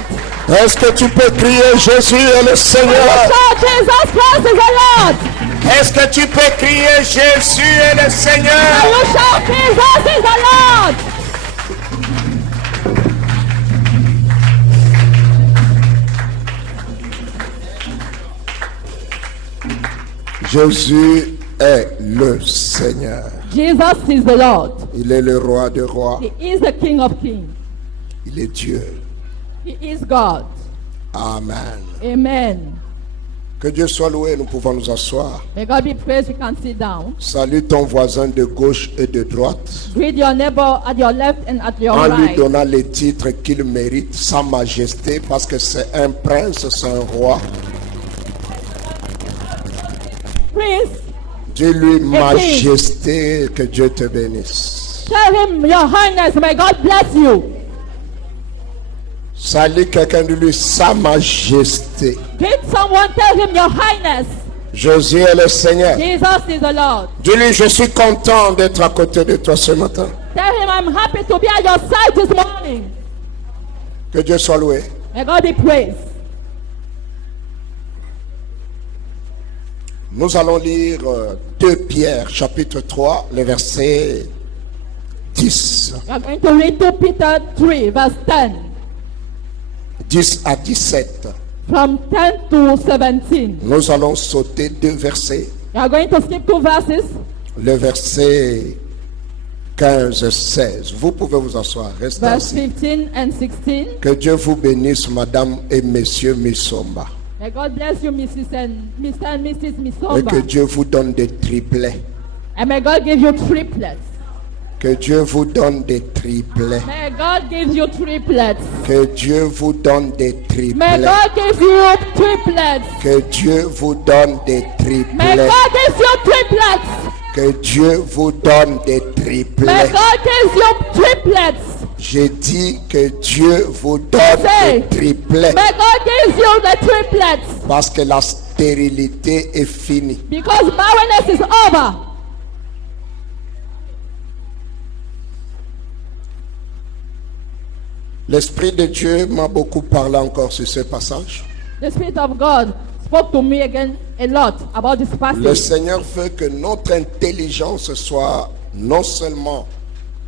Lord. Est-ce que tu peux crier Jésus est le Seigneur? Shout, Jesus Christ is the Lord. Est-ce que tu peux crier Jésus est le Seigneur? Can you shout, Jesus is the Lord? Jésus est le Seigneur. Jesus is the Lord. Il est le roi des rois. He is the King of kings. Il est Dieu. He is God. Amen. Amen. Que Dieu soit loué, nous pouvons nous asseoir. May God be praised. We can sit down. Salue ton voisin de gauche et de droite Greet your neighbor at your left and at your en lui right. donnant les titres qu'il mérite, sa majesté, parce que c'est un prince, c'est un roi. Prince, Dis-lui majesté, que Dieu te bénisse. tell him, Your Highness, may God bless you. Salue quelqu'un de lui, sa majesté. Greet someone, tell him, Your Highness. Jésus est le Seigneur. Jesus is the Lord. Dis-lui, je suis content d'être à côté de toi ce matin. Tell him, I'm happy to be at your side this morning. Que Dieu soit loué. May God be praised. Nous allons lire 2 Pierre chapitre 3, le verset 10. We are going to read 2 Peter 3, verse 10. 10 à 17. From 10 to 17. Nous allons sauter 2 versets. We are going to skip 2 verses. Le verset 15-16. Vous pouvez vous asseoir. Restez Verse assis. 15 and 16. Que Dieu vous bénisse, madame et messieurs Misomba. May God bless you, Mrs. and Mr. and Mrs. Et que Misomba. Dieu vous donne des triplets. And may God give you triplets. Que Dieu vous donne des triplets. May God give you triplets. Que Dieu vous donne des May triplets. God give you triplets. Que Dieu vous donne des May triplets. God give you triplets. Que Dieu vous donne des May triplets. God give you triplets. J'ai dit que Dieu vous donne Say, des triplets. May God give you the triplets. Parce que la stérilité est finie. Because barrenness is over. L'Esprit de Dieu m'a beaucoup parlé encore sur ce passage. The Spirit of God spoke to me again a lot about this Le passage. Seigneur veut que notre intelligence soit non seulement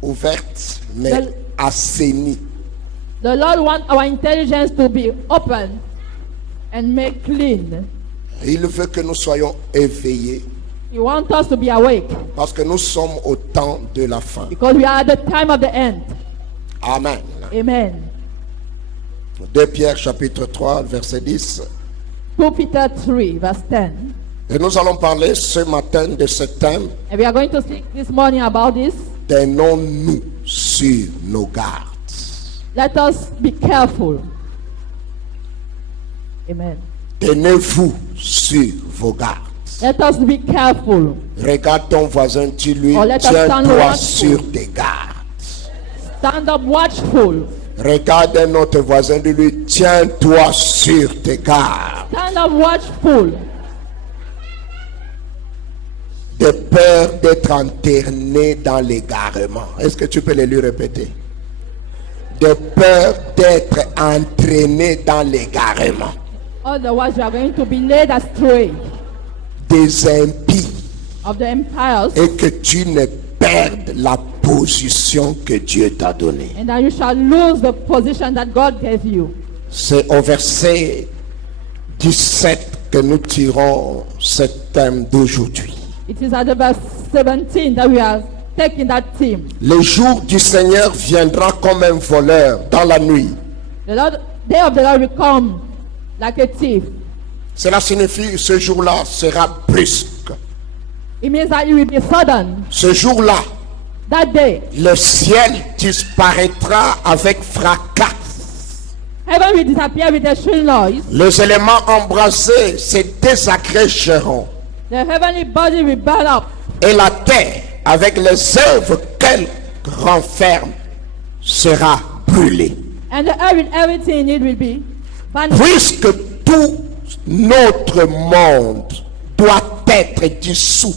ouverte, mais The- assainie. The Lord wants our intelligence to be open and made clean. Il veut que nous soyons éveillés He wants us to be awake parce que nous sommes au temps de la fin. because we are at the time of the end. Amen. Amen. 2 Pierre chapitre 3 verset 10. 2 Peter 3, verse 10. Et nous allons parler ce matin de ce thème. And we are going to speak this morning about this. Tenons-nous sur nos gardes. Let us be careful. Amen. Tenez-vous sur vos gardes. Let us be careful. Regarde ton voisin, dis-lui, Oh, let us stand tiens-toi watchful. sur tes gardes. Stand up watchful. Regarde un autre voisin, dis-lui, tiens-toi sur tes gardes. Stand up watchful. De peur d'être enterré dans l'égarement. Est-ce que tu peux les lui répéter? De peur d'être entraîné dans l'égarement. Otherwise, we are going to be led astray Des impies. of the empires, Et que tu ne perdes la position que Dieu t'a donnée. and that you shall lose the position that God gave you. C'est au verset 17 que nous tirons ce thème d'aujourd'hui. It is at the verse 17 that we are taking that theme. Le jour du Seigneur viendra comme un voleur dans la nuit. The Lord, day of the Lord will come like a thief. Cela signifie que ce jour-là sera brusque. It means that it will be sudden. Ce jour-là, That day, le ciel disparaîtra avec fracas. heaven will disappear with a shrill noise. Les éléments embrasés se désagrégeront. The heavenly body will burn up. Et la terre, avec les œuvres qu'elle renferme, sera brûlée. And the earth with everything in it will be vanished. Puisque tout notre monde doit être dissous.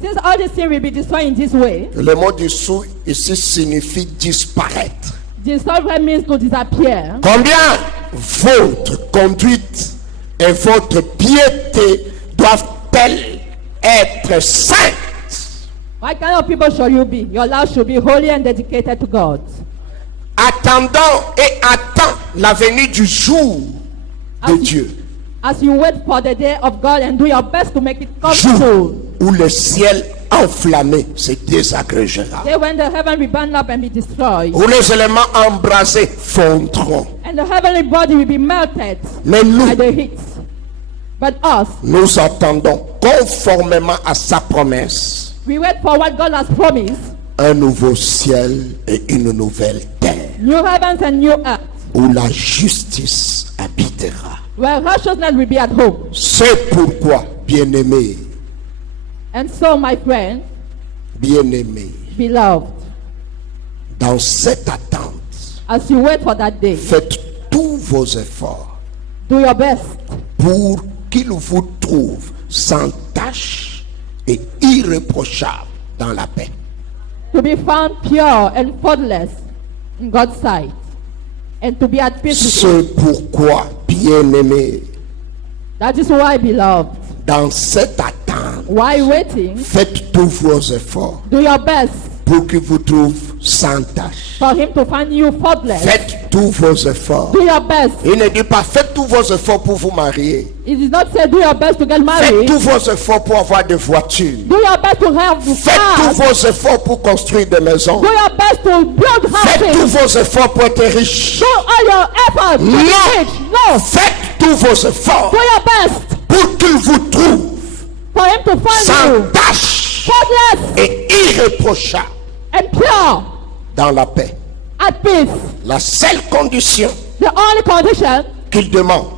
Since all these things will be destroyed in this way, Le mot dissous ici signifie disparaître. Dissolve means to disappear. Combien votre conduite et votre piété doivent-elles être saintes? What kind of people shall you be? Your life should be holy and dedicated to God. Attendant et attend la venue du jour de Dieu. As you wait for the day of God and do your best to make it come Jour true. où le ciel enflammé se désagrégera. Day when the heaven will burn up and be destroyed. Où les éléments embrasés fondront. And the heavenly body will be melted Mais by nous, the heat. But us, nous attendons conformément à sa promesse we wait for what God has promised. un nouveau ciel et une nouvelle terre New heavens and new earth. où la justice habitera. Where righteousness will be at home. C'est pourquoi, bien-aimés, And so, my friend, bien-aimés, beloved, dans cette attente, as you wait for that day, faites tous vos efforts do your best pour qu'il vous trouve sans tache et irréprochable dans la paix. to be found pure and faultless in God's sight, and to be at peace with Him. C'est pourquoi, bien-aimés, That is why, beloved, dans cette attente, while waiting, faites tous vos efforts do your best pour qu'il vous trouve sans tache. for Him to find you faultless. Faites tous vos efforts. Do your best. Il ne dit pas faites tous vos efforts pour vous marier. It is not say do your best to get Faites married. tous vos efforts pour avoir des voitures. Do your best to have Faites tous cars. vos efforts pour construire des maisons. Do your best to build Faites tous houses. vos efforts pour être riche. Do all your efforts to be Non. rich. No. Faites tous vos efforts Do your best pour qu'il vous trouve for Him to find sans you tache faultless et irréprochable and pure, dans la paix. at peace. La seule condition The only condition qu'il demande,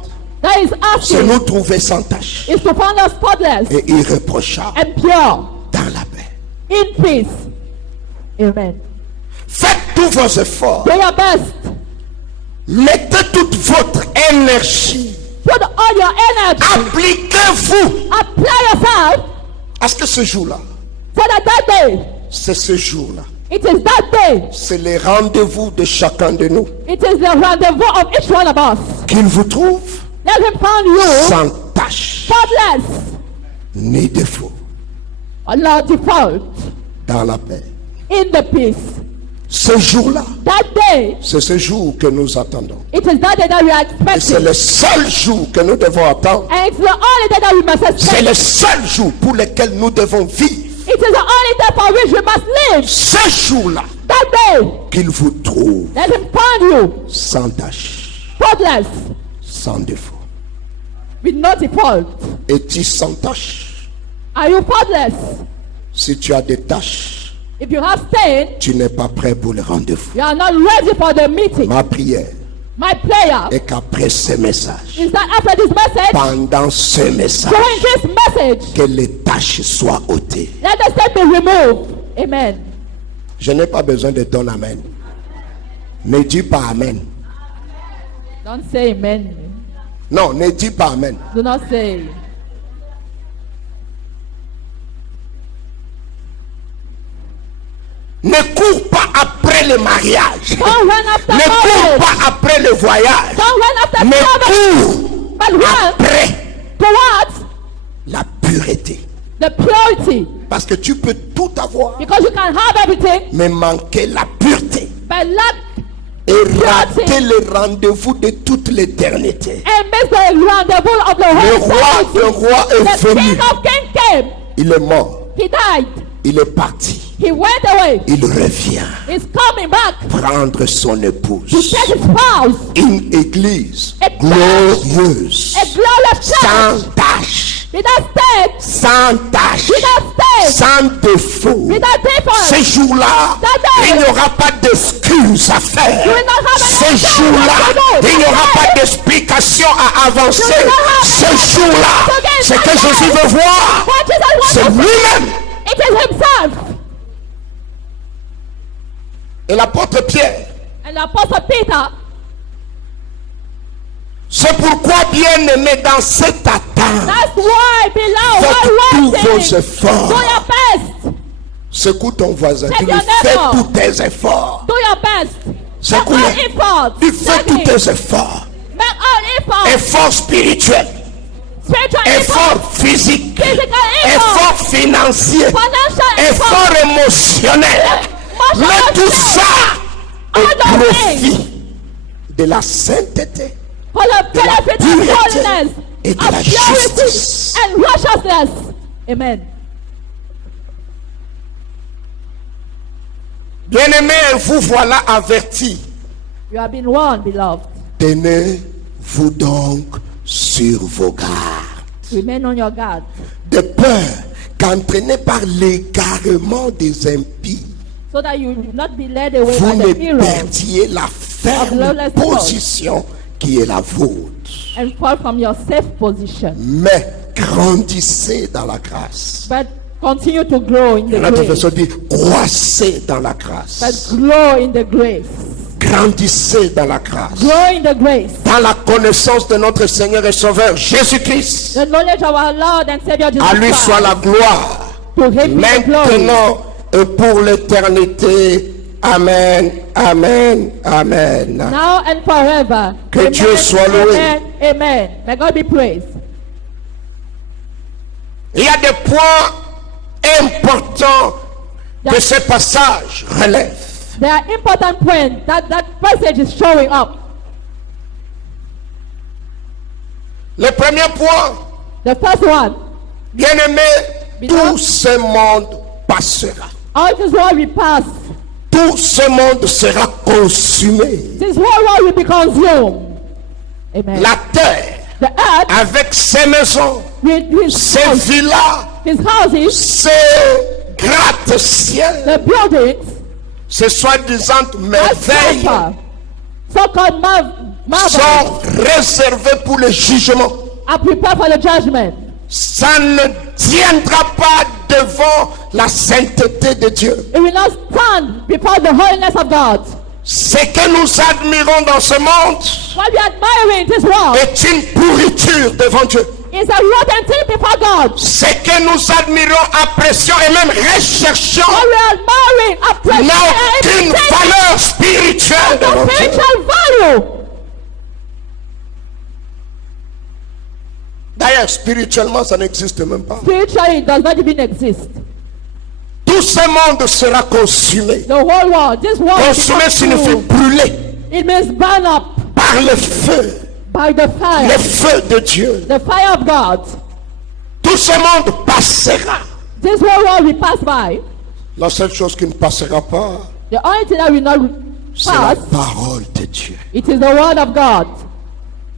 that is c'est asking nous trouver sans tache is to find us faultless et irréprochable and pure dans la paix. in peace. Amen. Faites tous vos efforts. Do your best. Mettez toute votre énergie. Put all your energy. Appliquez-vous Apply yourself à ce que ce jour-là, so that that day, c'est ce jour-là, it is that day, c'est les rendez-vous de chacun de nous. it is the rendezvous of each one of us. Qu'il vous trouve Let Him find you sans tache faultless ni défaut or not default dans la paix. in the peace. Ce jour-là, That day, c'est ce jour que nous attendons. it is that day that we are Et c'est expecting. le seul jour que nous devons attendre. And it's the only day that we must C'est expect. le seul jour pour lequel nous devons vivre. It is the only day for which we must live. Ce jour-là, That day, qu'il vous trouve let Him find you sans tache, faultless sans défaut. with no default. Es-tu sans tache? Are you faultless? Si tu as des taches, If you have stain, tu n'es pas prêt pour le rendez-vous. you are not ready for the meeting. Ma prière My prayer est qu'après ce message, is that after this message, pendant ce message, during this message, que les taches soient ôtées. let the stain be removed. Amen. Je n'ai pas besoin de ton amen. Ne dis pas amen. Don't say amen. Non, ne dis pas amen. Do not say. Ne cours pas après le mariage. Don't run after Ne cours marriage. pas après le voyage. Don't run after Mais travel. cours But run après towards la pureté. the purity. Parce que tu peux tout avoir, Because you can have everything, mais manquer la pureté but lack et rater le rendez-vous de toute l'éternité. and miss the rendezvous of the Le whole roi des rois est The venu. King of Kings came. Il est mort. He died. Il est parti. He went away. Il revient He's coming back prendre son to épouse. take his spouse. Une église A glorieuse, A glorious church. sans tache, Without stain. sans tache, Without stain. sans défaut. Without Ce difference. jour-là, il n'y aura pas d'excuses à faire. You will not have an Ce excuse jour-là, what to do. il n'y aura pas d'explication à avancer. You will not have Ce jour-là, ce que Jésus veut voir, What Jesus c'est wants to see, lui-même. it is himself. Et l'apôtre Pierre, And Apostle Peter, c'est pourquoi, bien-aimé, dans cette attente, that's why, beloved, faites while tous vos waiting, efforts. do your best. Secoue ton voisin, Check tu lui your fais neighbor. tous tes efforts. Do your best. C'est Make coulé. all efforts. Tu fais tous Study. tes efforts. Make all efforts. Efforts spirituels, Spiritual efforts. efforts physiques, Physical efforts. efforts financiers, Financial efforts. efforts émotionnels. Mais tout ça au All those things. profit de la sainteté, For the de la benefit of pureté holiness, et de of la purity justice. and righteousness. Amen. Bien-aimés, vous voilà avertis. You have been warned, beloved. Tenez-vous donc sur vos gardes, Remain on your guard, de peur qu'entraînés par l'égarement des impies, so that you will not be led away vous by ne the errors perdiez la ferme lawless people. position qui est la vôtre. and fall from your safe position. Mais grandissez dans la grâce. But continue to grow in the Notre grace. version dit croissez dans la grâce. But grow in the grace. Grandissez dans la grâce. Grow in the grace. Dans la connaissance de notre Seigneur et Sauveur Jésus-Christ. The knowledge of our Lord and Savior Jesus À lui Christ. soit la gloire. To him be the glory. Maintenant et pour l'éternité. Amen, amen, amen. Now and forever. Que Amen, Dieu soit loué. Amen. Amen. May God be praised. Il y a des points importants que ce passage relève. There are important points that passage is showing up. Le premier point, The first one, bien-aimé, Beloved. tout ce monde passera. all this world will pass. Tout ce monde sera consumé. This whole world will be consumed. Amen. La terre, The earth avec ses maisons, with his ses house, villas, his houses, ses gratte-ciels, the buildings, ces soi-disant as merveilles so-called marvels sont réservées pour le jugement. are prepared for the judgment. Ça ne tiendra pas devant la sainteté de Dieu. It will not stand before the holiness of God. Ce que nous admirons dans ce monde What we admire in this world est une pourriture devant Dieu. is a rotten thing before God. Ce que nous admirons, apprécions et même recherchons What we admire, appreciate, n'a and aucune imitate valeur spirituelle devant the Dieu. spiritual value. D'ailleurs, spirituellement, ça n'existe même pas. Spiritually, it does not even exist. Tout ce monde sera consumé. The whole world, this world, Consumé becomes signifie consumed. brûler It means burn up par le feu, by the fire, le feu de Dieu. the fire of God. Tout ce monde passera. This whole world will pass by. La seule chose qui ne passera pas, The only thing that will not c'est la pass, parole de Dieu. it is the word of God.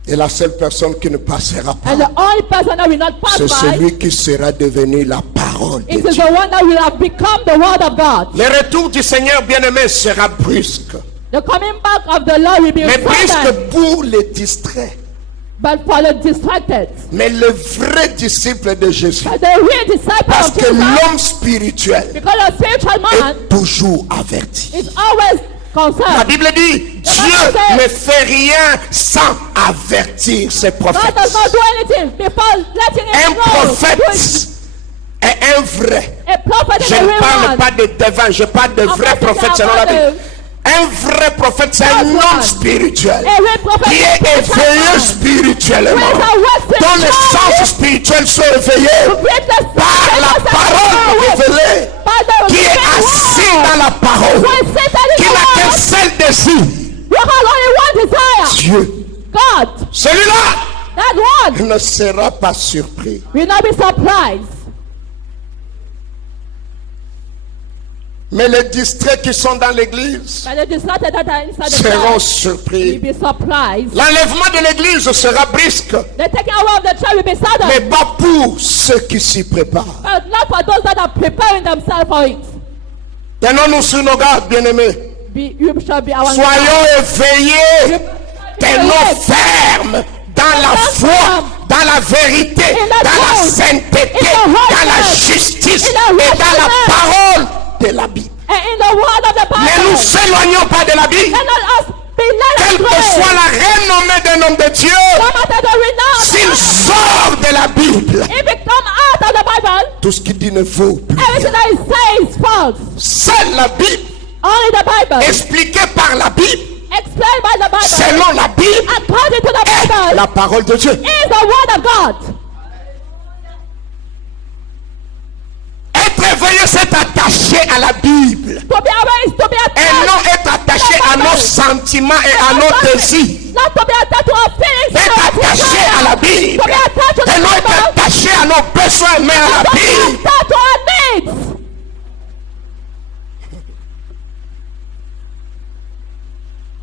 Et la seule personne qui ne passera pas, And the only person that will not pass c'est by, celui qui sera devenu la parole de it is Dieu. the one that will have become the word of God. Le retour du Seigneur bien-aimé sera brusque. The coming back of the Lord will be Mais sudden, brusque pour les distraits. but for the distracted. Mais le vrai disciple de Jésus, But the real disciple parce of que Jesus, l'homme spirituel because a spiritual man est toujours averti. is always La concerned. Bible dit, Dieu ne fait rien sans avertir ses God does prophètes. not do anything before letting Un it know. prophète est un vrai. A prophet is Je a ne real parle man. pas de devins, je parle de vrais prophètes selon la Bible. Un vrai prophète, c'est un homme spirituel A real prophet qui is est a spiritual éveillé man. spirituellement, Who is awake dont les spiritually. sens spirituels sont éveillés With the par la spiritual parole power. révélée, By the qui est written assis word. dans la parole, Who is seated in qui the n'a qu'un word. seul désir, You have only one desire. Dieu. God. Celui-là That one ne sera pas surpris. will not be surprised. Mais les distraits qui sont dans l'église But the distracted that are inside the seront church will surpris. be surprised. L'enlèvement de l'église sera brusque, The taking away of the church will be sudden. mais pas pour ceux qui s'y préparent. But not for those that are preparing themselves for it. Tenons-nous sur nos gardes, bien-aimés. You shall be our Soyons éveillés, tenons fermes dans la foi, dans la vérité, dans la sainteté, dans la justice et dans la parole de la Bible. And in the word of the Ne nous Bible. éloignons pas de la Bible. Let not us be led Quelle que astray. soit la renommée d'un homme de Dieu, No matter the renown, s'il sort de la Bible, if it come out of the Bible, tout ce qu'il dit ne vaut plus everything rien. that it says is false. Seule la Bible, Only the Bible, expliquée par la Bible, explained by the Bible, selon la Bible, according to the est Bible, la parole de Dieu. is the word of God. Être éveillé, c'est attaché à la Bible. To be aware is to be Et non attached. être attaché à nos sentiments et à nos désirs. Not to be attached to our feelings. Être attaché à la Bible. To be attached to the Et non être Bible. attaché à nos besoins, mais à la To be Bible. attached to our needs.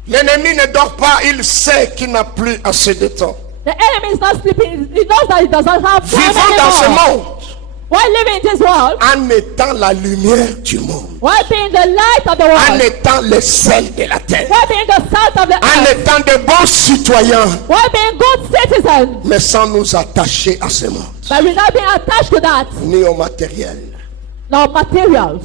L'ennemi ne dort pas, il sait qu'il n'a plus assez de temps. The enemy is not sleeping. He knows that he doesn't have time Vivons dans ce anymore. monde While living in this world, en étant la lumière du monde, while being the light of the en world, étant le sel de la terre, while being the salt of the en earth, étant de bons citoyens, while being good citizens, mais sans nous attacher à ce monde, but without being attached to that, ni au matériel, no materials.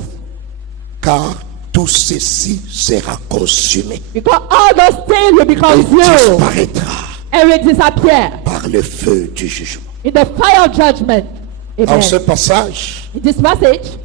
car tout ceci sera consumé Because all those things will et become zero disparaîtra and will disappear par le feu du jugement. in the fire of judgment. Dans Amen. ce passage, In this passage,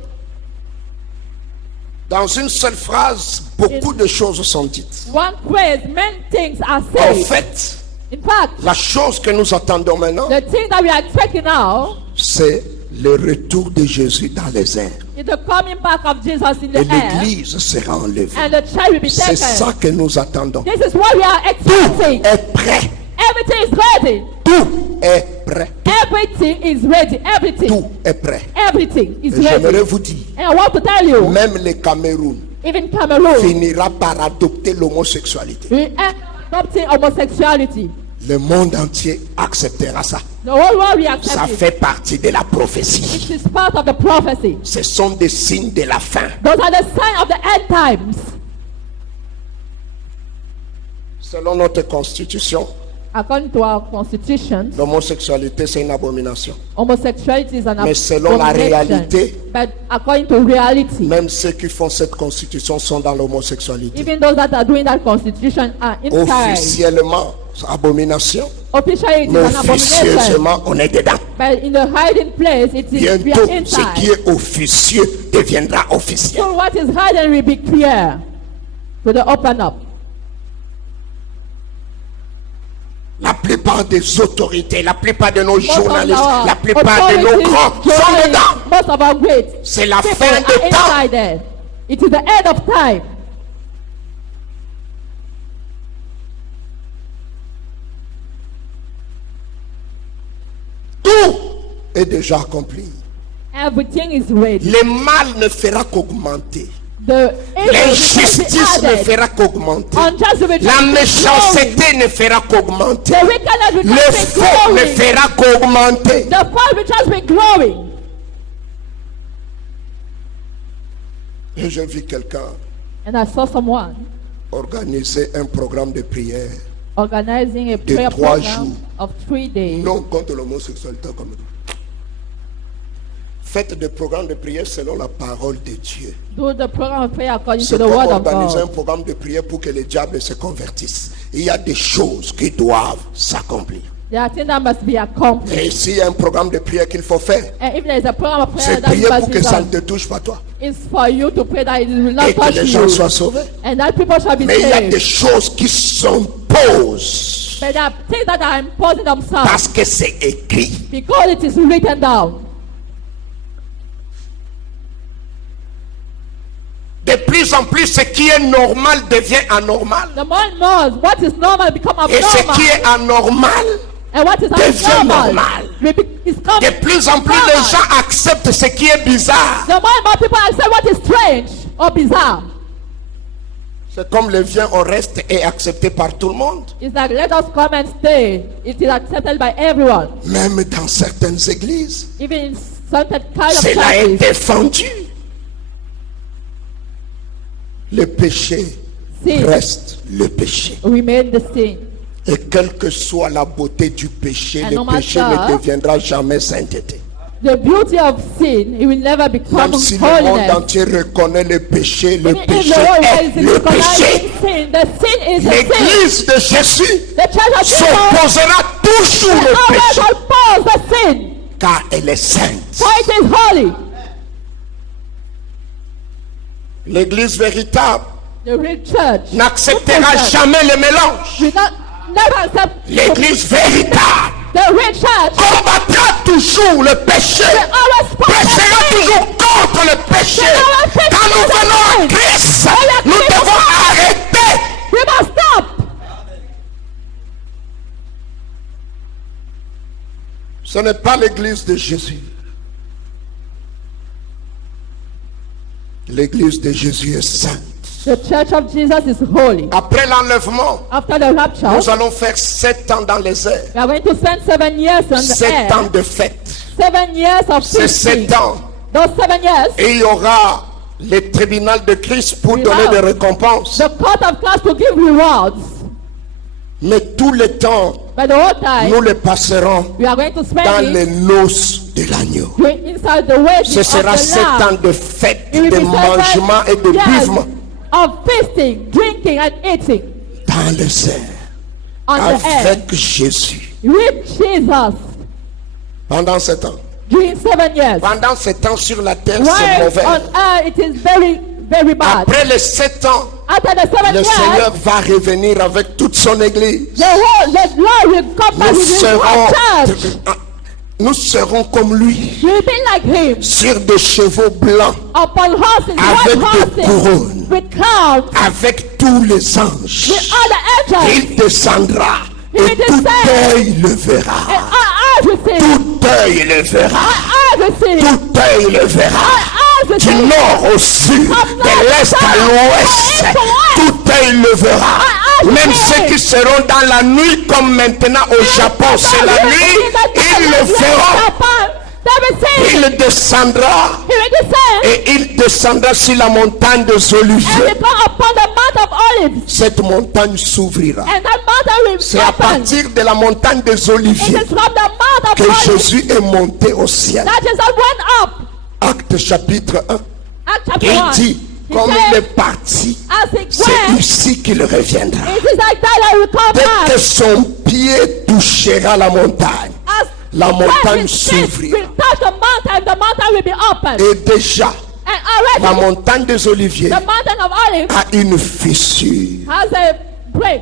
dans une seule phrase, beaucoup de choses sont dites. one phrase, many things are En said. fait, In fact, la chose que nous attendons maintenant, the thing that we are expecting now c'est le retour de Jésus dans les airs. is the coming back of Jesus in Et the air, l'église sera enlevée. and the church will be C'est ça taken. que nous attendons. This is what we are expecting. Est prêt. Everything is ready. Tout est prêt. Everything is ready. Everything. Tout est prêt. Everything is Et j'aimerais ready. vous dire, And I want to tell you, même le Cameroun even Cameroon, finira par adopter l'homosexualité. we are adopting homosexuality. Le monde entier acceptera ça. The whole world we Ça accept it. fait partie de la prophétie. It is part of the prophecy. Ce sont des signes de la fin. Those are the signs of the end times. Selon notre constitution, According to our constitution, l'homosexualité c'est une abomination. homosexuality is an Mais selon la abomination. réalité, But according to reality, même ceux qui font cette constitution sont dans l'homosexualité. even those that are doing that constitution are inside. Officiellement, c'est abomination. Officially, it is Mais an abomination. officieusement, on est dedans. But in the hiding place, it is we Bientôt, are ce qui inside. est officieux deviendra officiel. So what is hidden will be clear to the open up. La plupart des autorités, la plupart de nos Most of journalistes, our la plupart de nos authorities, grands sont journalists, dedans. most of our great C'est la people fin are des temps. inside there. It is the end of time. Tout est déjà accompli. Everything is ready. Le mal ne fera qu'augmenter. The evil will L'injustice be ne added. fera qu'augmenter. Unjust will La just be growing. méchanceté ne fera qu'augmenter. The wickedness will Le just be faux ne growing. fera qu'augmenter. The fall will just be growing. Et j'ai vu quelqu'un And I saw someone organiser un programme de prière, organizing a prayer 3 program jours. of 3 days. non contre l'homosexualité comme nous. Faites des programmes de prière selon la parole de Dieu. Do the program of prayer according C'est to the pas word of organiser un God. programme de prière pour que les diables se convertissent. Il y a des choses qui doivent s'accomplir. There are things that must be accomplished. Et s'il y a un programme de prière qu'il faut faire, And if there is a program of prayer c'est that prier must pour be que ça ne done, te touche pas toi. it's for you to pray that it will Et not que touch les gens soient you. sauvés. And that people shall be Mais il y a des saved. choses qui s'imposent But there are things that are imposing themselves parce que c'est écrit. because it is written down. De plus en plus, ce qui est normal devient anormal. The more and more, what is normal become Et ce qui abnormal. est anormal, And what is devient abnormal normal. is come de plus en plus, les gens acceptent ce qui est bizarre. The more and more people accept what is strange or bizarre. C'est comme le vin au reste est accepté par tout le monde. It's like, let us come and stay. It is accepted by everyone. Même dans certaines églises, Even in certain kind of cela est churches, défendu. Le péché sin reste le péché. remain the sin. Et quelle que soit la beauté du péché, And le no péché matter- ne deviendra jamais sainteté. The beauty of sin, it will never become Même si le monde holiness. entier reconnaît le péché, le Even if péché the world est is le péché. recognizing sin, the sin is the sin. L'église de Jésus The church of Jesus s'opposera toujours will au always péché, oppose the sin, car elle est sainte. for it is holy. L'église véritable The real church n'acceptera jamais le mélange. will not never accept L'église véritable the real church. combattra toujours le péché, Will always fight prêchera against toujours contre le péché. always preach Quand nous against venons à sin. Christ, When we nous are devons crucified, arrêter. We must stop. Ce n'est pas l'église de Jésus. L'église de Jésus est sainte. The church of Jesus is holy. Après l'enlèvement, After the rapture, nous allons faire 7 ans dans les airs. we are going to spend 7 years on the 7 ans air. de fête. 7 years of C'est feasting. 7 ans. Those 7 years, Et il y aura le tribunal de Christ pour We donner have des récompenses. the court of Christ to give rewards. Mais tout le temps, But the whole time, nous le passerons we are going to spend dans it les noces de l'agneau. inside the wedding Ce of sera the 7 ans Lamb. de fête, It will de be mangement et de 7 years buvement of feasting, drinking, and eating dans les airs on the air avec Jésus. with Jesus Pendant 7 ans. during 7 years. Pendant 7 ans sur la terre, c'est While mauvais. on earth, it is very, very bad. Après les 7 ans, After the 7 le years, Seigneur va revenir avec toute son église. the Lord will come back Nous with his serons, whole church. nous serons comme lui, We will be like him, sur des chevaux blancs, upon horses, Avec white des horses, couronnes. with crowns, avec tous les anges. with all the angels, Il descendra He et will tout descend. œil le and verra. all eyes will see. Tout œil le verra. All eyes will see. Tout œil le verra. All eyes will Du see. nord au sud, de l'est à l'ouest, tout œil le verra. Même ceux qui seront dans la nuit comme maintenant au Japon, c'est la nuit, ils le verront. They will see. Il descendra He will descend et il descendra sur la montagne des and Oliviers. will come upon the Mount of Olives. Cette montagne s'ouvrira. And that mountain will C'est à open. partir de la montagne des It Oliviers is from the Mount of que Olives Jésus est monté au ciel. that Jesus went up. Acte chapitre 1. Acts chapter Il 1. dit, He comme said, il est parti, as he c'est went, ici qu'il reviendra. it is like that he will come Dès que back. son pied touchera la montagne, As la when montagne his feet s'ouvrira. will touch the mountain will be open. Et déjà, And la already, montagne des Oliviers the mountain of Olives a une fissure. has a break.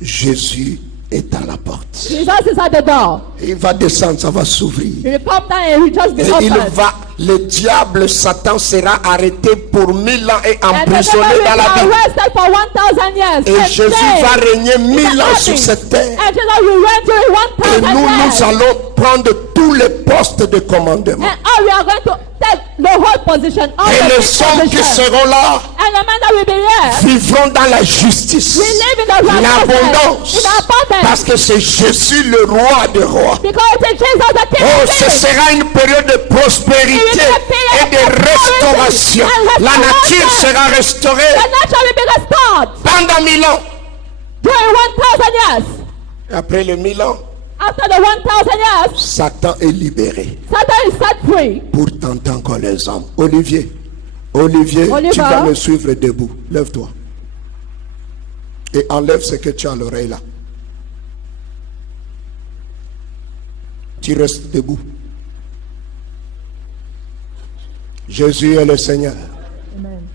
Jésus est à la porte. Jesus is at the door. Il va descendre, ça va s'ouvrir. He will come down and he will just be Et il open. va, le diable, Satan sera arrêté pour 1000 ans et And the devil emprisonné will dans la be Bible. arrested for 1,000 years. Et and Jésus stay va régner in 1000 the ans army. sur cette terre. And Jesus will reign during Et 1,000 nous years. allons prendre tous les postes de commandement. And all we are going to take the whole position. All Et the les big hommes qui position. seront là And the men that will be here, vivront dans la justice, we live in the l'abondance, in abundance. parce que c'est Jésus le roi des rois. Because it is Jesus the King Oh, of ce Kings. sera une période de prospérité et de restauration. La nature sera restaurée The nature will be restored pendant 1000 ans. during 1,000 years. Et après les 1000 ans, After the 1,000 years, Satan est libéré Satan is set free. pour tenter encore les hommes. Olivier, Olivier, Oliver. tu vas me suivre debout. Lève-toi. Et enlève ce que tu as à l'oreille là. Tu restes debout. Jésus est le Seigneur.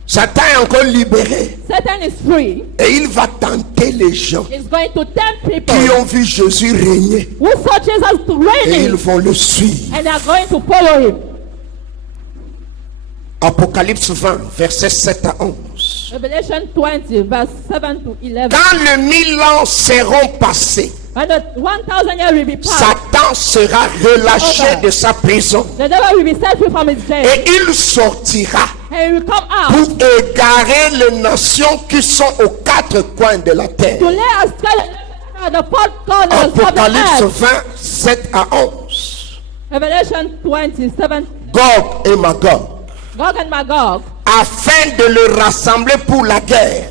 Satan est encore libéré. Satan is free. Et il va tenter les gens He's going to tempt people qui ont vu Jésus régner. who saw Jesus Et ils reigning vont le suivre. and they are going to follow him. Apocalypse 20, versets 7 à 11. Revelation 20, verse 7 to 11. Quand les 1000 ans seront passés, When the 1,000 years will be passed, Satan sera relâché Okay. de sa prison. the devil will be set free from his jail. Et il sortira And he will come out pour égarer les nations qui sont aux 4 coins de la terre. to lay astray the four corners of the Apocalypse earth. 20, 7 à 11. Revelation 27, Gog et Magog, Gog and Magog. afin de le rassembler pour la guerre.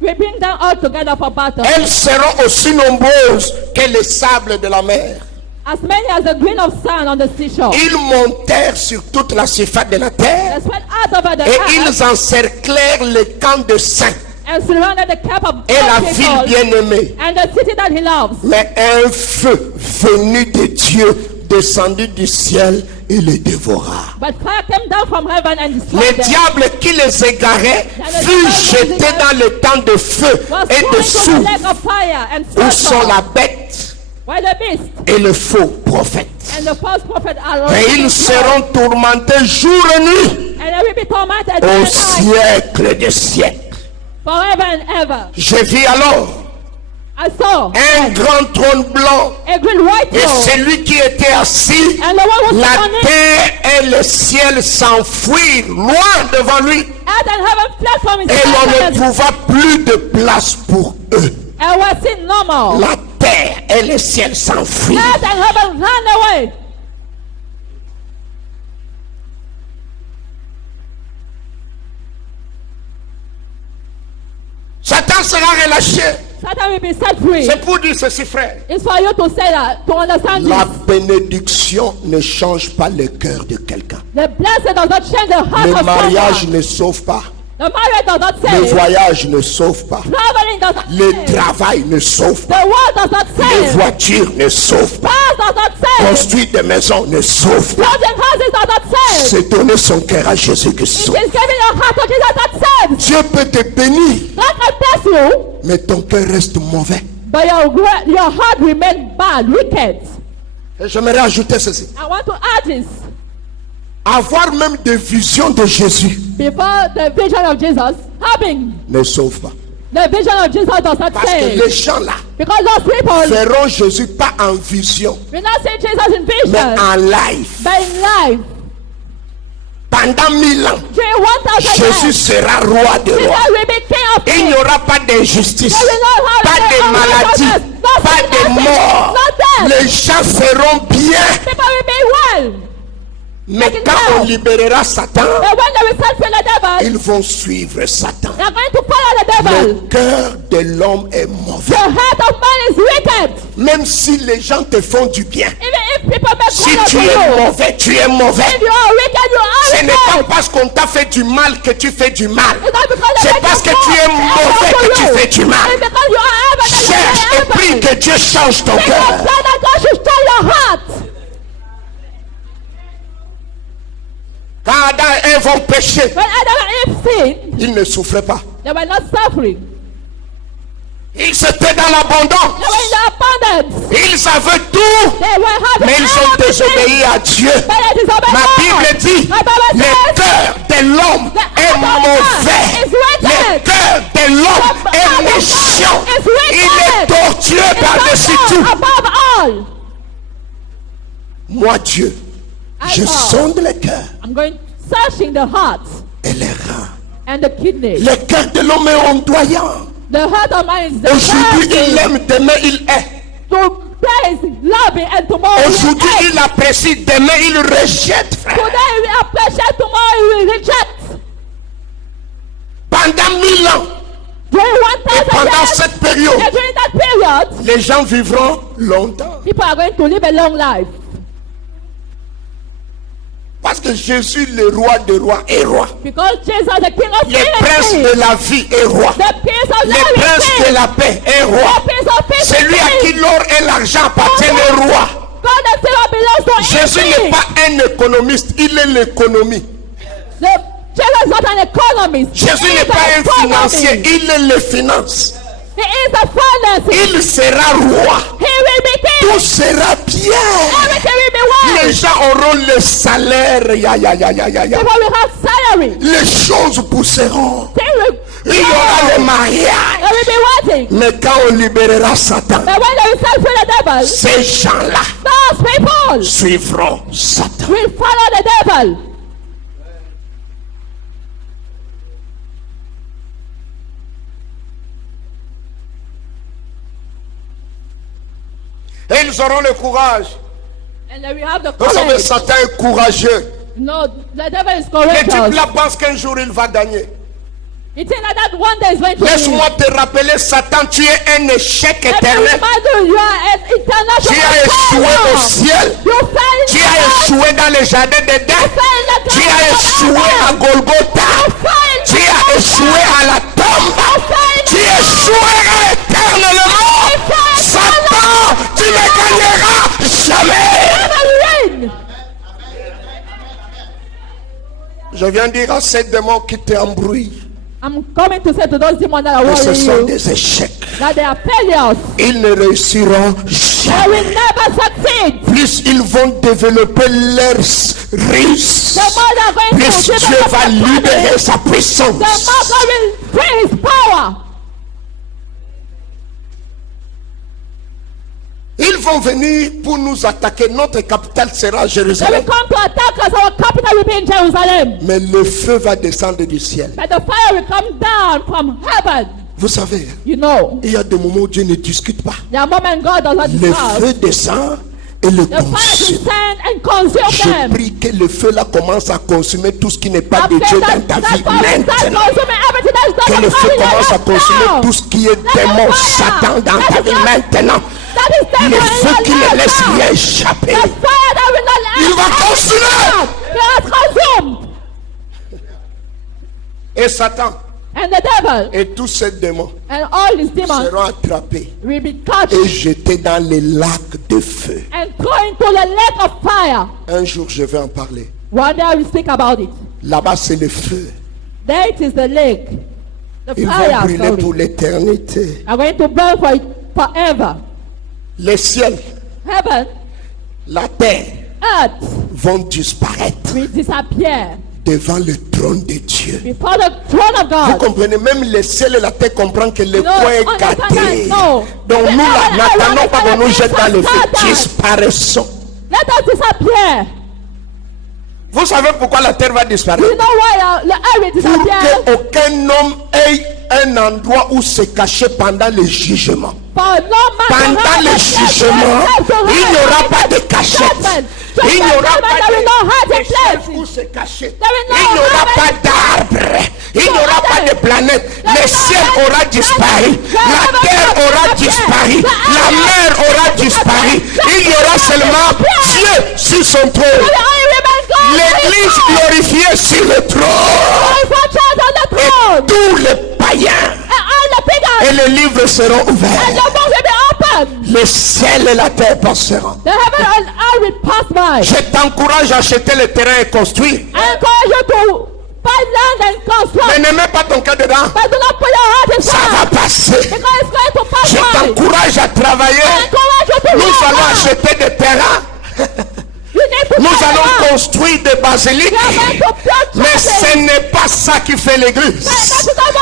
We bring them all together for battle. Elles seront aussi nombreuses que les sables de la mer. As many as the grain of sand on the seashore. Ils montèrent sur toute la surface de la terre They spread out over the et earth ils encerclèrent le camp de saints and surrounded the camp of et la God's ville people bien-aimée. and the city that he loves. Mais un feu venu de Dieu descendu du ciel et les dévora. But fire came down from heaven and Le destroyed them. diable qui les égarait fut jeté dans le temps de feu Was et thrown de into the souffle lake of fire and où sont sulfur, la bête while the beast et le faux prophète. and the false prophet are Et ils seront tourmentés jour et nuit and they will be tormented day au and night, siècle des siècles. forever and ever. Je vis alors I saw un grand trône blanc a great white et throne, celui qui était assis, and the one who la sat on it, terre et le ciel s'enfuirent loin devant lui earth and heaven fled from his et l'on ne presence, trouva plus de place pour eux. and were seen no more. La terre et le ciel s'enfuirent. Earth and heaven ran away. Satan sera relâché. Satan will be set free. C'est pour dire ceci, frère. It's for you to say that, to understand La this. bénédiction ne change pas le cœur de quelqu'un. The blessing does not change the heart Le of mariage someone. ne sauve pas. The marriage does not Le save. voyage ne sauve pas. Traveling does not Le save. travail ne sauve pas. The world does not Les save. voitures ne sauvent pas. Cars does not save. Construire des maisons ne sauve pas. Building houses does not save. C'est donner son cœur à Jésus-Christ. It is giving your heart to Jesus that saves. Dieu peut te bénir, God can bless you, mais ton cœur reste mauvais. but your heart remains bad, wicked. Et j'aimerais ajouter ceci. I want to add this. Avoir même des visions de Jésus Before the vision of Jesus, having ne sauve pas. the vision of Jesus does not Parce que save. les gens là Because those people verront Jésus pas en vision, will not see Jesus in mais vision, en live. but in life. Pendant 1000 ans, During 1,000 Jésus years, sera roi de Jesus rois. will be king of Il n'y kings. aura pas d'injustice, There will not have pas de no maladie, righteousness, no pas de sickness, mort. no death. Les gens seront bien. People will be well. Mais quand on libérera Satan, But when they will set free the devil, ils vont suivre Satan. they are going to follow the devil. Le cœur de l'homme est mauvais. The heart of man is wicked. Même si les gens te font du bien, Even if people make si fun of tu you, es mauvais, tu es mauvais. if you are wicked, you Ce are n'est pas wicked. parce qu'on t'a fait du mal que tu fais du mal. It's not because they C'est make parce you que tu es mauvais que tu fais du mal. It's because you are ever Cherche et prie que Dieu change ton Because cœur. that God should change your heart. Quand Adam et Ève ont péché, When Adam and Eve sinned, ils ne souffraient pas. they were not suffering. Ils étaient dans l'abondance. They were in the abundance. Ils avaient tout, They were having mais ils ont everything, désobéi à Dieu. but they disobeyed Ma God. Bible dit, My Bible le says, cœur de l'homme est mauvais. Le cœur de l'homme est méchant. Il est tortueux par-dessus it's tout. above all. Moi, Dieu, je sonde le cœur I'm going searching the heart et les reins. and the kidney. Le cœur de l'homme est ondoyant. The heart of man is the Aujourd'hui, il thirsty aime, demain, il est. Today is loving and tomorrow he Aujourd'hui, hates. il apprécie, demain, il rejette, frère. Today we appreciate, tomorrow we will reject. Pendant 1000 ans, During et 1,000 pendant years, cette période, and during that period, les gens vivront longtemps. people are going to live a long life. Parce que Jésus, le roi des rois, est roi. Because Jesus, the King of Le prince Kings, de la vie est roi. the Prince of Le Life prince is de King, la paix est the roi. Prince of Peace is Celui à qui King. l'or et l'argent appartiennent est roi. God the Savior belongs to Jésus him. n'est pas un économiste, il est l'économie. Jesus is not an economist. Jésus He n'est is pas an un financier, economist. il est les finances. He is a finance. Il sera roi. He will be king. Tout sera bien. Everything will be well. Les gens auront le salaire. Ya, ya, ya, ya, ya, ya. People will have salary. Les choses pousseront. They will, Il y aura le mariage. they will be waiting. Mais quand on libérera Satan, But when they will set free the devil, ces gens-là those people suivront Satan. will follow the devil. Et ils auront le courage. And then we have the Vous savez, courage. Satan est courageux. No, the devil is Le type courageous. là pense qu'un jour il va gagner. He thinks that one day is going to win. Laisse-moi te rappeler, Satan, tu es un échec Let me éternel. remind you, you are an Tu international as échoué au failure. ciel. You fell in Tu the as earth. échoué dans le jardin d'Éden. Tu as échoué à Golgotha. Tu as échoué à la tombe. Tu échoueras éternellement. Satan, tu ne gagneras jamais. Je viens dire à ces démons qui t'embrouillent, I'm coming to say to those demons that are que ce worrying sont you des échecs. that they are failures. Ils ne réussiront They jamais. will never succeed. Plus ils vont développer leurs ruses, The more they are going plus to Dieu va libérer sa the more puissance. God will free His power. Ils vont venir pour nous attaquer. Notre capitale sera They will Jérusalem. come to attack us. Our capital will be in Jerusalem. Mais le feu va descendre du ciel. But the fire will come down from heaven. Vous savez, You know, il y a des moments où Dieu ne discute pas. there are moments God does not Le discuss. feu descend et le The fire will consume. descend and consume Je them. prie que le feu là commence à consumer tout ce qui n'est pas de After Dieu that, dans ta that vie fire will start maintenant. consuming everything that is not Que le of feu God in your commence à life consumer now. tout ce qui est Let démon, the fire Satan dans that ta is vie not- maintenant. That is devil Le in feu your qui ne life laisse now. rien The échapper. fire that will not let Il va consumer. He has consumed. Et Satan And the devil et tous ces démons and all his demons seront attrapés will be touched et jetés dans les lacs de feu. and thrown into the lake of fire. Un jour, je vais en parler. One day I will speak about it. Là-bas, c'est le feu. There it is the lake. The Ils vont fire, brûler sorry. pour l'éternité. Are going to burn for it forever. Les ciels, Heaven, la terre earth vont disparaître will disappear devant le trône de Dieu. before the throne of Vous God. comprenez, même les ciels et la terre comprennent que le No, poids est understand gâté. that, no. Donc nous, là, I n'attendons pas qu'on nous jette dans le feu. understand that. Disparaissons. Let us disappear. Vous savez pourquoi la terre va disparaître? You know why the earth will Pour disappear? qu'aucun homme ait un endroit où se cacher pendant le jugement. For no man to Pendant hide le himself, jugement, to hide il n'y aura pas de himself. cachette. Judgment. Il n'y aura Judgment, pas there will no de hiding chef place. où se cacher. There will no Il n'y aura hiding pas d'arbre. Il n'y aura pas de planète. There Le will no ciel hiding aura place. disparu. There La will terre no aura hiding disparu. place. La mer aura disparu. Il y aura seulement Dieu sur son There trône. will only remain God. L'Église glorifiée sur le trône. Only for child on the Et throne. tous les païens. And all the Et pagans. les livres seront And ouverts. the book will be open. Le ciel et la terre passeront. The heaven and earth will pass by. Je t'encourage à acheter le terrain et construire. I encourage you to buy land and Mais construct. ne mets pas ton cœur dedans. But do not put your heart Ça va inside. passer. Because it's going to pass Je by. t'encourage à travailler. I encourage you to Nous work allons hard. acheter des terrains. You need to Nous buy allons land. construire des basiliques. You are going to build Mais churches. ce n'est pas ça qui fait l'église.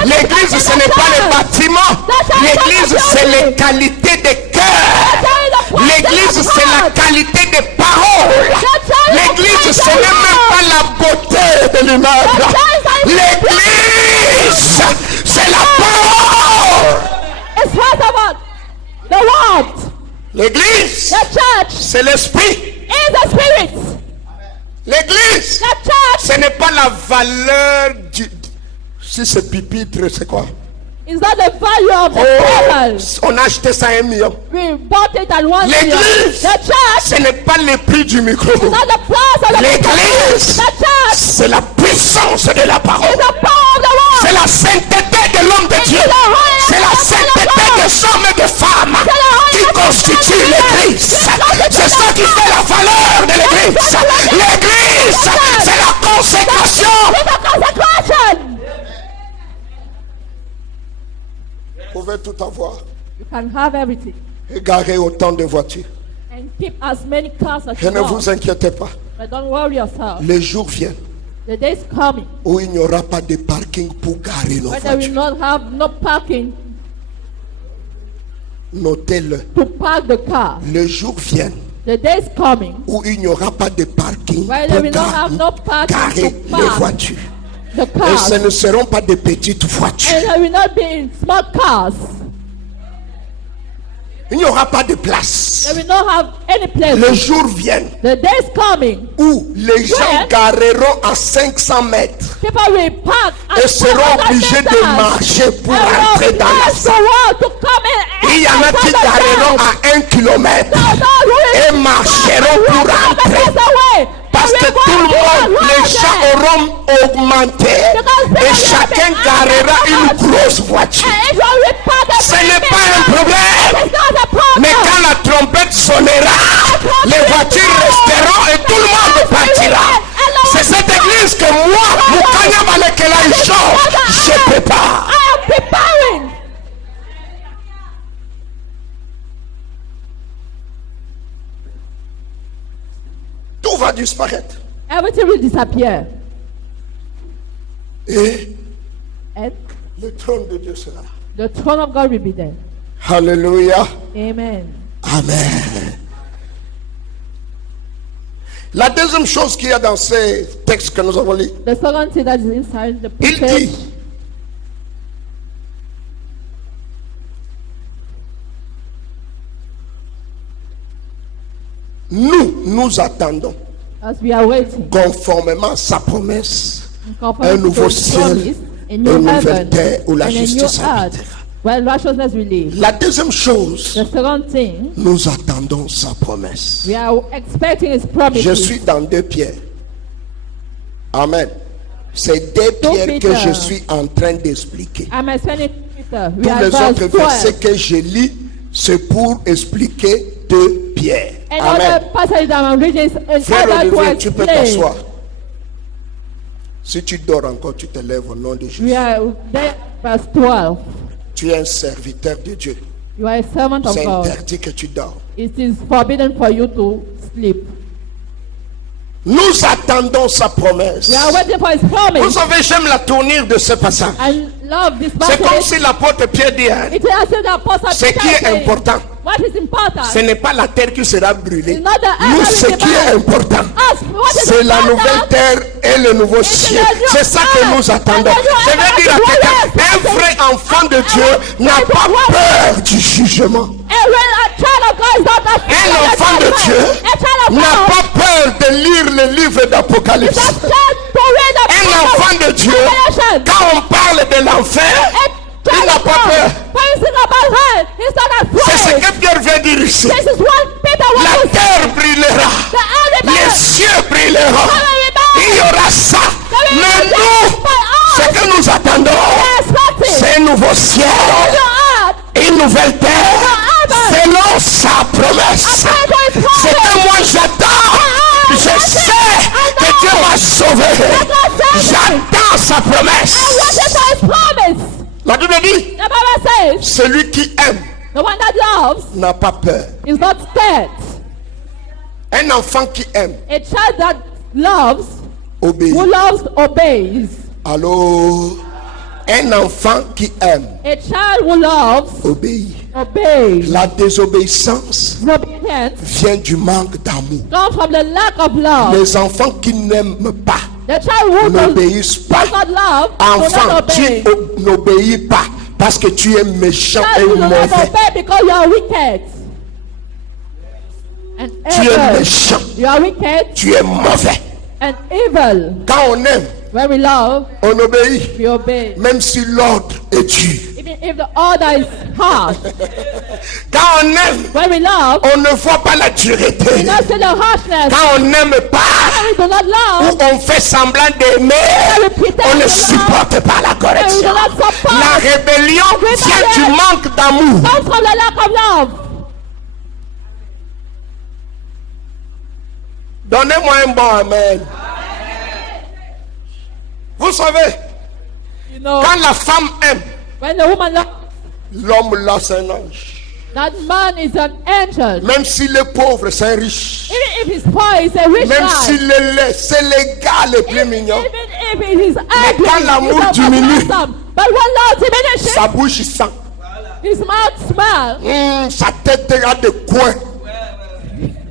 L'église, ce n'est pas les bâtiments. L'église, c'est les qualités de cœur. L'église, c'est la qualité des paroles. L'église, ce n'est même pas la beauté de l'immeuble. L'église, c'est la parole. It's first of all the word. L'église, The church c'est l'esprit. is the spirit. L'église, The church ce n'est pas la valeur du... Si c'est pupitre, c'est quoi? is not the value of the Oh, table. on a acheté ça à 1 million. We bought it at 1 million. L'église, The church ce n'est pas le prix du micro. is not the price of the L'église, The church c'est la puissance de la is parole. the power of the word. C'est la sainteté de l'homme de Dieu. C'est la sainteté des hommes et des femmes qui constitue l'église. C'est ça qui fait la valeur de l'église. L'église, c'est la consécration. It's a consecration. Vous pouvez tout avoir You can have everything et garer autant de voitures. and keep as many cars as Et you ne want. vous inquiétez pas. But don't worry yourself. Les jours viennent The day is coming où il n'y aura pas de parking pour garer nos when they will voitures. not have no parking Notez-le. to park the car. Les jours viennent The day is coming où il n'y aura pas de parking when they pour will not have no parking garer to les park voitures. the Et ce cars. ne seront pas de petites voitures. And they will not be in small cars. Il n'y aura pas de place. They will not have any place. Les jours viennent The day is coming. où les gens When? gareront à 500 mètres People will park et seront obligés de marcher pour entrer dans la salle. Il y en a qui gareront à 1 kilomètre et marcheront pour entrer. Parce que tout le monde, les gens auront augmenté et chacun garera une grosse voiture. Ce n'est pas un problème. Mais quand la trompette sonnera, les voitures resteront et tout le monde partira. C'est cette église que moi va disparaître. Everything will disappear. Et And le trône de Dieu sera là. the throne of God will be there. Alléluia. Amen. Amen. La deuxième chose qu'il y a dans ces textes que nous avons lus, The second thing that is inside the il passage, dit, nous attendons as we are waiting, conformément à sa promesse in un conformity nouveau to His ciel promise, a et new une nouvelle heaven terre où la and a new justice earth habitera. where righteousness will live. La deuxième chose, The second thing, nous attendons sa promesse. we are expecting His promises. Je suis dans 2 Pierre. Amen. C'est 2 Pierre que je suis en train d'expliquer. I'm explaining Peter. We Tous are les verse autres 12. versets que je lis, c'est pour expliquer 2 Pierre. And Amen. other passages that I'm reading is in Frère order to Olivier, tu peux explain. t'asseoir. Si tu dors encore, tu te lèves au nom de We Jésus. are there, verse 12. Tu es un serviteur de Dieu. You are a servant of C'est God. interdit que tu dors. It is forbidden for you to sleep. Nous attendons sa promesse. We are waiting for His Vous promise. savez, j'aime la tournure de ce passage. I love this C'est comme passage. si l'apôtre Pierre dit, hein, It is as if the apostle ce Peter qui est saying, important, what is important? ce n'est pas la terre qui sera brûlée. It's not the earth Nous, that ce will be qui est burned. important, Us, what is c'est la important? nouvelle terre et le nouveau ciel. C'est ça que nous attendons. Je vais dire à quelqu'un, un vrai enfant de Dieu n'a pas peur du jugement. And when a child of God is not afraid Un of the enfant de judgment, Dieu a child of n'a God pas peur de lire le livre is d'Apocalypse. not scared to read the Un book of enfant de Dieu, Revelation. quand on parle de l'enfer, A il child n'a of pas God, peur. when you think about her, he's not C'est ce afraid. que Pierre veut dire ici. This is what Peter La wants to say. terre brûlera, The early les man, cieux brûleront. Il y aura ça. Mais nous, ce que nous attendons, c'est un nouveau ciel, une nouvelle terre, selon sa promesse. Ce que moi j'attends, je sais que Dieu m'a sauvé. J'attends sa promesse. La Bible dit, The Bible says, celui qui aime the one that loves n'a pas peur. is not scared. Un enfant qui aime A child that loves, obéit. who loves, obeys. Allô? Un enfant qui aime A child who loves, obéit. obeys. La désobéissance Obedience vient du manque d'amour. comes from the lack of love. Les enfants qui n'aiment pas The child who n'obéissent pas. does not love does Enfant, not tu obey. n'obéis pas parce que tu es méchant et Child who does not mauvais. obey because you are wicked. And Tu es evil. méchant, You are wicked tu es mauvais. and evil. Quand on aime, When we love, on obéit, we obey. même si l'ordre est dur. Even if the order is harsh. Quand on aime, When we love, on ne voit pas la dureté. we don't see the harshness. Quand on n'aime pas, When we do not ou love, on fait semblant d'aimer, on ne supporte pas la and we do correction. not support, La rébellion vient du manque d'amour. comes from the lack of love. Donnez-moi un bon amen. Vous savez, You know, quand la femme aime, when the woman loves, l'homme là c'est un ange. that man is an angel. Même s'il est pauvre, c'est un riche. Even if he's poor, he's a rich Même man. s'il est laid, c'est les gars les plus mignons. Even if it is ugly, quand l'amour he's a diminue, handsome. But when love diminishes, Sa bouche sent. his mouth smells. Sa tête a des coins.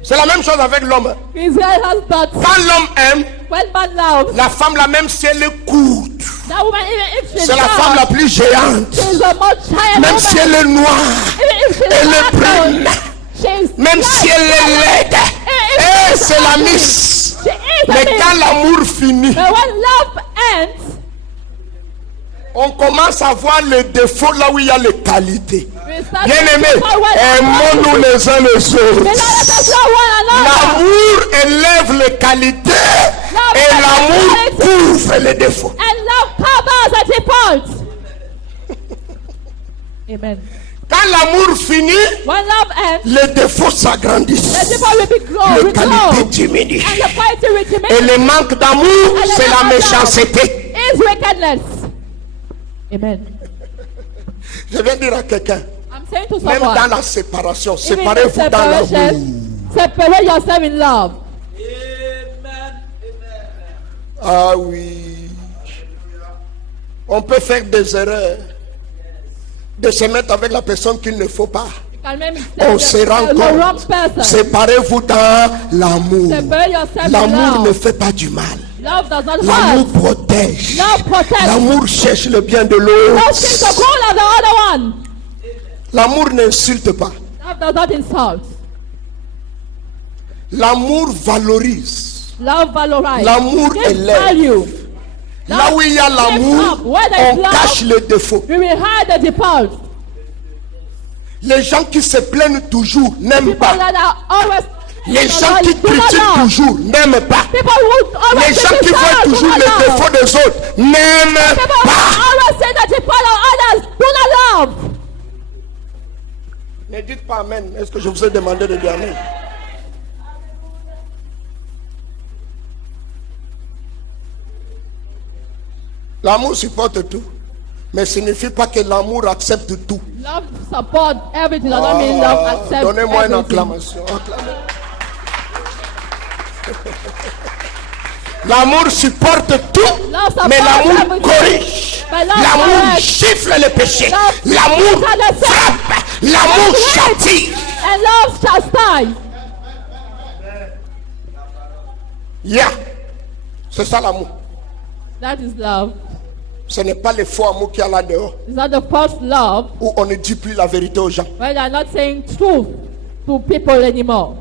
C'est la même chose avec l'homme. His head has dots. Quand l'homme aime, When man loves, la femme là même si elle est courte, that woman, even if she's c'est la femme la plus géante. she's a much higher Même woman. si elle est noire, Even if she's elle est brune. black, she's Même si black. elle est laide, Even if she's c'est la ugly, miss. she is a Mais miss. quand l'amour finit, But when love ends, on commence à voir les défauts là où il y a les qualités. we start Bien to aimé, see what aimons-nous les uns les autres. let us love one another. L'amour élève les qualités et l'amour couvre les défauts. And love covers and defaults. Amen. Quand l'amour finit, When love ends, les défauts s'agrandissent. the default will be grow, Les will grow. qualités diminuent. And the quality will Et diminish le manque d'amour, c'est la méchanceté. is wickedness. Amen. Je viens dire à quelqu'un, I'm saying to même someone, dans la séparation, even in séparez-vous dans l'amour. separation, separate yourself in love. Ah oui. On peut faire des erreurs. De se mettre avec la personne qu'il ne faut pas. You can make On mistakes. se The rend wrong compte. person. Séparez-vous dans l'amour. Separate yourself in L'amour love. ne fait pas du mal. Love does not L'amour hurt. protège. Love protects. L'amour cherche le bien de Love seeks the l'autre. good of the other one. L'amour n'insulte pas. Love does not insult. L'amour valorise. Love valorizes. L'amour Gives élève. value. Là où il y a l'amour, on cache les défauts. We will hide the default. Les gens qui se plaignent toujours n'aiment People pas. that are always Les gens qui do not critiquent love. toujours n'aiment pas. People who always Les gens qui criticize voient do toujours not les love. défauts des autres n'aiment People who pas. always say that the fault of others do not love. Ne dites pas amen. Est-ce que je vous ai demandé de dire amen? L'amour supporte tout, mais ce ne signifie pas que l'amour accepte tout. Love support everything. That don't mean love accepts Donnez-moi une everything. acclamation. Acclamez. L'amour supporte tout, Love supports mais l'amour everything. corrige. But love L'amour corrects. gifle le péché. Love L'amour corrects. frappe. L'amour châtie. And love chastise. Yeah. C'est ça l'amour. That is love. Ce n'est pas le faux amour qu'il y a là dehors, It's not the false love où on ne dit plus la vérité aux gens. when they are not saying truth to people anymore.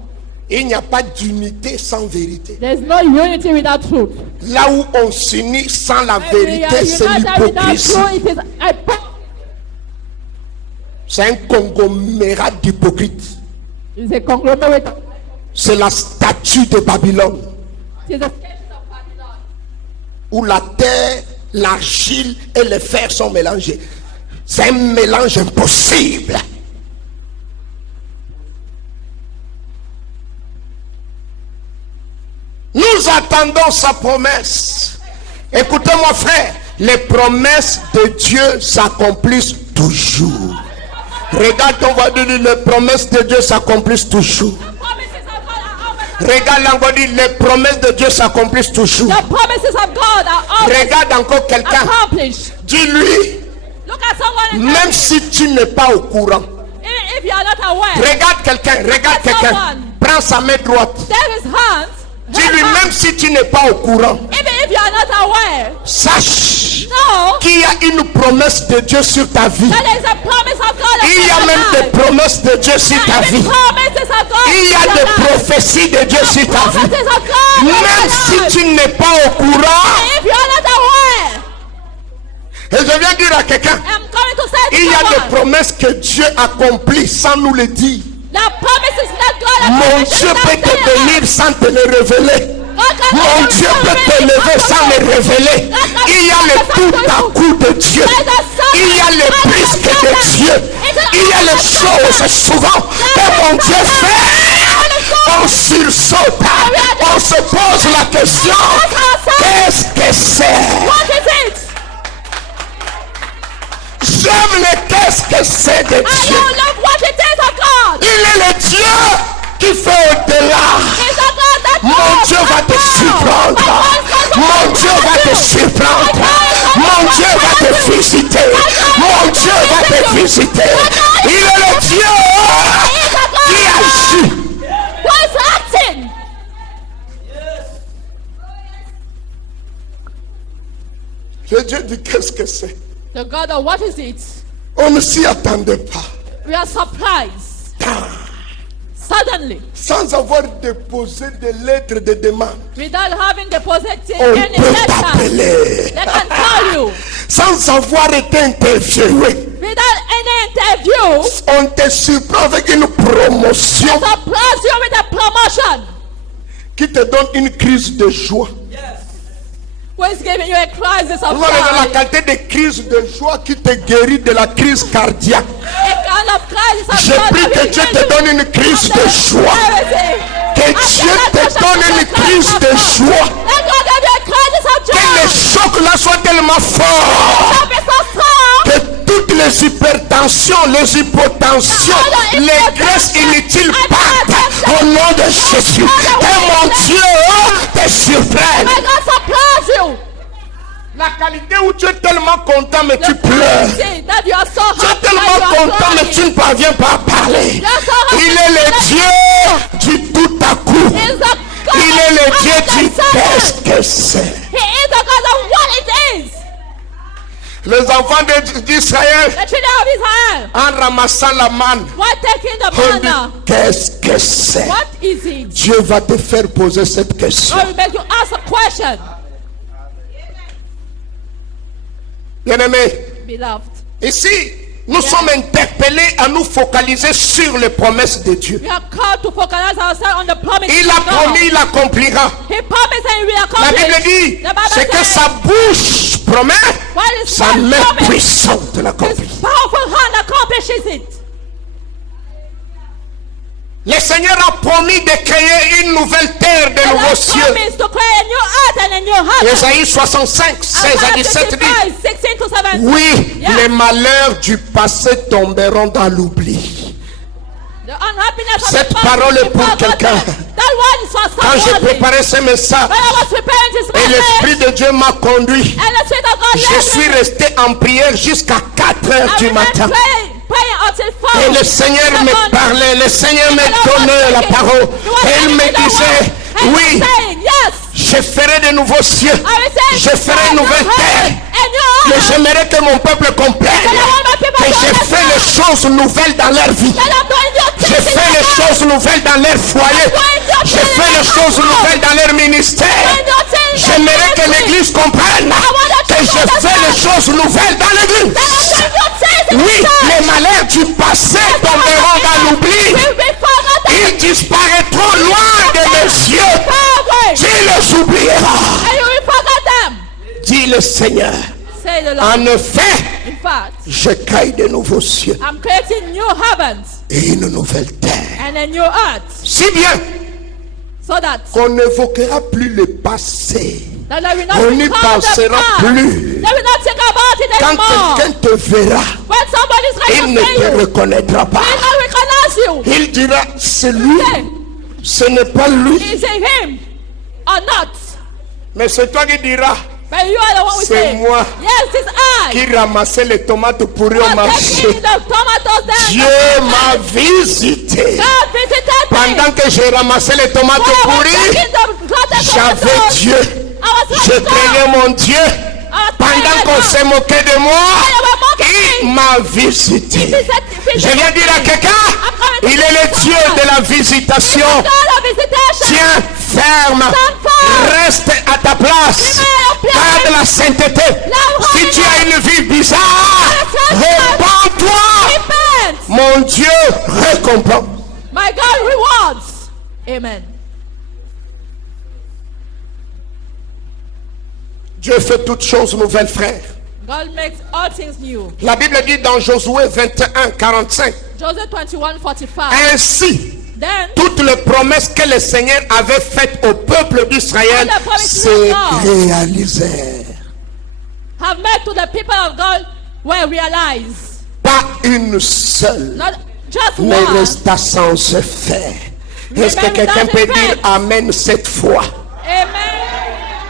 Il n'y a pas d'unité sans vérité. There's no unity without truth. Là où on s'unit sans la When we are vérité, c'est united without l'hypocrisie. truth, it is C'est un conglomérat d'hypocrites. it's a conglomerate. C'est la statue de Babylone, It is a sketch of Babylon. où la terre, l'argile et le fer sont mélangés. C'est un mélange impossible. Nous attendons sa promesse. Écoutez-moi, frère, les promesses de Dieu s'accomplissent toujours. Regarde ton voisin, les promesses de Dieu s'accomplissent toujours. Promises of God are always Regarde l'encore, dit, les promesses de Dieu s'accomplissent toujours. the promises of God are always Regarde encore quelqu'un. accomplished. Dis-lui, Look at someone and même si tu n'es pas au courant, even if you are not aware, regarde quelqu'un, regarde quelqu'un. Prends sa main droite. there is hands. Dis-lui, même si tu n'es pas au courant, Even if you are not aware, sache know qu'il y a une promesse de Dieu sur ta vie. that there is a promise of God Il y a upon même your des life. promesses de Dieu sur ta There vie. is promises of God Il y a in your des life. prophéties de Dieu sur ta vie. Promises of God in your Même si life. tu n'es pas au courant, If you are not aware, et je viens dire à quelqu'un, I'm going to say to il y a des someone, promesses que Dieu accomplit sans nous le dire. the promises that God Mon accomplishes Dieu peut te without bénir sans te le révéler. God can Mon do Dieu peut te lever sans le révéler. Il y a le tout à coup de Dieu. Il y a le brisque de Dieu. Il y a les choses souvent que mon Dieu fait. On sursaute. On se pose la question. Qu'est-ce que c'est? What is it? J'aime le qu'est-ce que c'est de I Dieu. don't love what it is of God. Il est le Dieu qui fait au-delà. It's a God that Mon knows Dieu va te that surprendre. knows. Mon Dieu va te surprendre. Mon Dieu va te visiter. Mon Dieu va te visiter. Il est le Dieu qui agit. Who is acting? Le Dieu dit qu'est-ce que c'est? The God of what is it? On ne s'y attendait pas. We are surprised. Suddenly, Sans avoir déposé des lettres de demande, without having deposited on any peut letter, t'appeler. they can tell you. Sans avoir été interviewé, Without any interview, on te surprend avec une promotion surprise you with a promotion. qui te donne une crise de joie. Who is giving you a crisis of Vous avez la joy? qualité de crise de joie qui te guérit de la crise cardiaque. A kind of crisis of Je joy prie that que will Dieu give te you donne une crise de joie. prosperity. Que Dieu te donne une crise de joie. Let God give you a crisis of Que le joy. choc là soit tellement fort. Don't be so strong. Que toutes les hypertensions, les hypotensions, les graisses inutiles partent au nom de Jésus. Que mon Dieu te surprenne. May God surprise La qualité où tu es tellement content mais tu The pleures. quality that you are so Tu es happy tellement that you are content mais tu crying. ne parviens pas à parler. You are so happy Il est that le Dieu du tout à coup. He is the God Il est le of Dieu the du qu'est-ce sudden. que c'est. He is the God of what it is. Les enfants d'Israël, The children of Israel en ramassant la manne, were taking the on dit manna. qu'est-ce que c'est. What is it? Dieu va te faire poser cette question. God will make you ask a question, Bien-aimé, beloved. ici, nous sommes interpellés à nous focaliser sur les promesses de Dieu. We are called to focalize ourselves on the promise Il of a God. promis, il accomplira. He promised and he will La accomplish. Bible dit, The Bible c'est que says, sa bouche promet, while his sa mouth main promise, puissante l'accomplit. his powerful hand accomplishes it. Le Seigneur a promis de créer une nouvelle terre, de The nouveaux Lord cieux. promised to create a new earth and a new heaven. Ésaïe 65, 16 à 17 dit, 16 to 17. oui, Yeah. les malheurs du passé tomberont dans l'oubli. The unhappiness of Cette the past parole will est be pour forgotten. quelqu'un. That one is for Quand j'ai somebody. préparé ce message, When I was preparing this et message, l'Esprit de Dieu m'a conduit, and the Spirit of God je led suis me, resté en prière jusqu'à 4 heures I du remained matin. praying until 4. Et le Seigneur me parlait, le Seigneur me donnait la parole. Et il me disait, oui, je ferai de nouveaux cieux, je ferai une nouvelle terre. Mais j'aimerais que mon peuple comprenne que je fais les choses nouvelles dans leur vie. Je fais les choses nouvelles dans leur foyer. Je fais les choses nouvelles dans leur ministère. J'aimerais que l'église comprenne que je fais les choses nouvelles dans l'église. Oui, les malheurs du passé tomberont dans l'oubli. Ils disparaîtront loin de mes yeux. Tu les oublieras. Dit le Seigneur. Say the Lord. En effet, In fact, je crée de nouveaux cieux I'm creating new heavens et une nouvelle terre. and a new earth, Si bien so that qu'on n'évoquera plus le passé. I will not On n'y recall the pensera past. plus. They will not think about it Quand anymore. quelqu'un te verra, When somebody is il going ne to see te you, reconnaîtra they pas. will not recognize you. Il dira, c'est lui, Say, ce n'est pas lui. is it him or not? Mais c'est toi qui diras, But you are the one who C'est say, moi. yes, it's I. qui ramassait les tomates pourries au For marché. taking the tomatoes there. Dieu m'a visité. God visited me. Pendant que j'ai ramassé les tomates When I was pourries, taking the rotten j'avais tomatoes, Dieu. I was Je having craignais God. mon Dieu. Pendant qu'on s'est moqué de moi, il m'a visité. Je viens dire à quelqu'un, il est le Dieu de la visitation. God of visitation. Tiens ferme, reste à ta place. Garde la sainteté. Si tu as une vie bizarre, répands-toi. Repent. Mon Dieu récompense. My God rewards. Amen. Dieu fait toutes choses nouvelles, frère. God makes all things new. La Bible dit dans Josué 21, 45. Joseph 21:45. Ainsi, Then toutes les promesses que le Seigneur avait faites au peuple d'Israël All the promises se of God. réalisèrent. have made to the people of God were realized. Pas une seule Not just ne one. resta sans effet. Est-ce que quelqu'un peut dire Amen cette fois? Amen.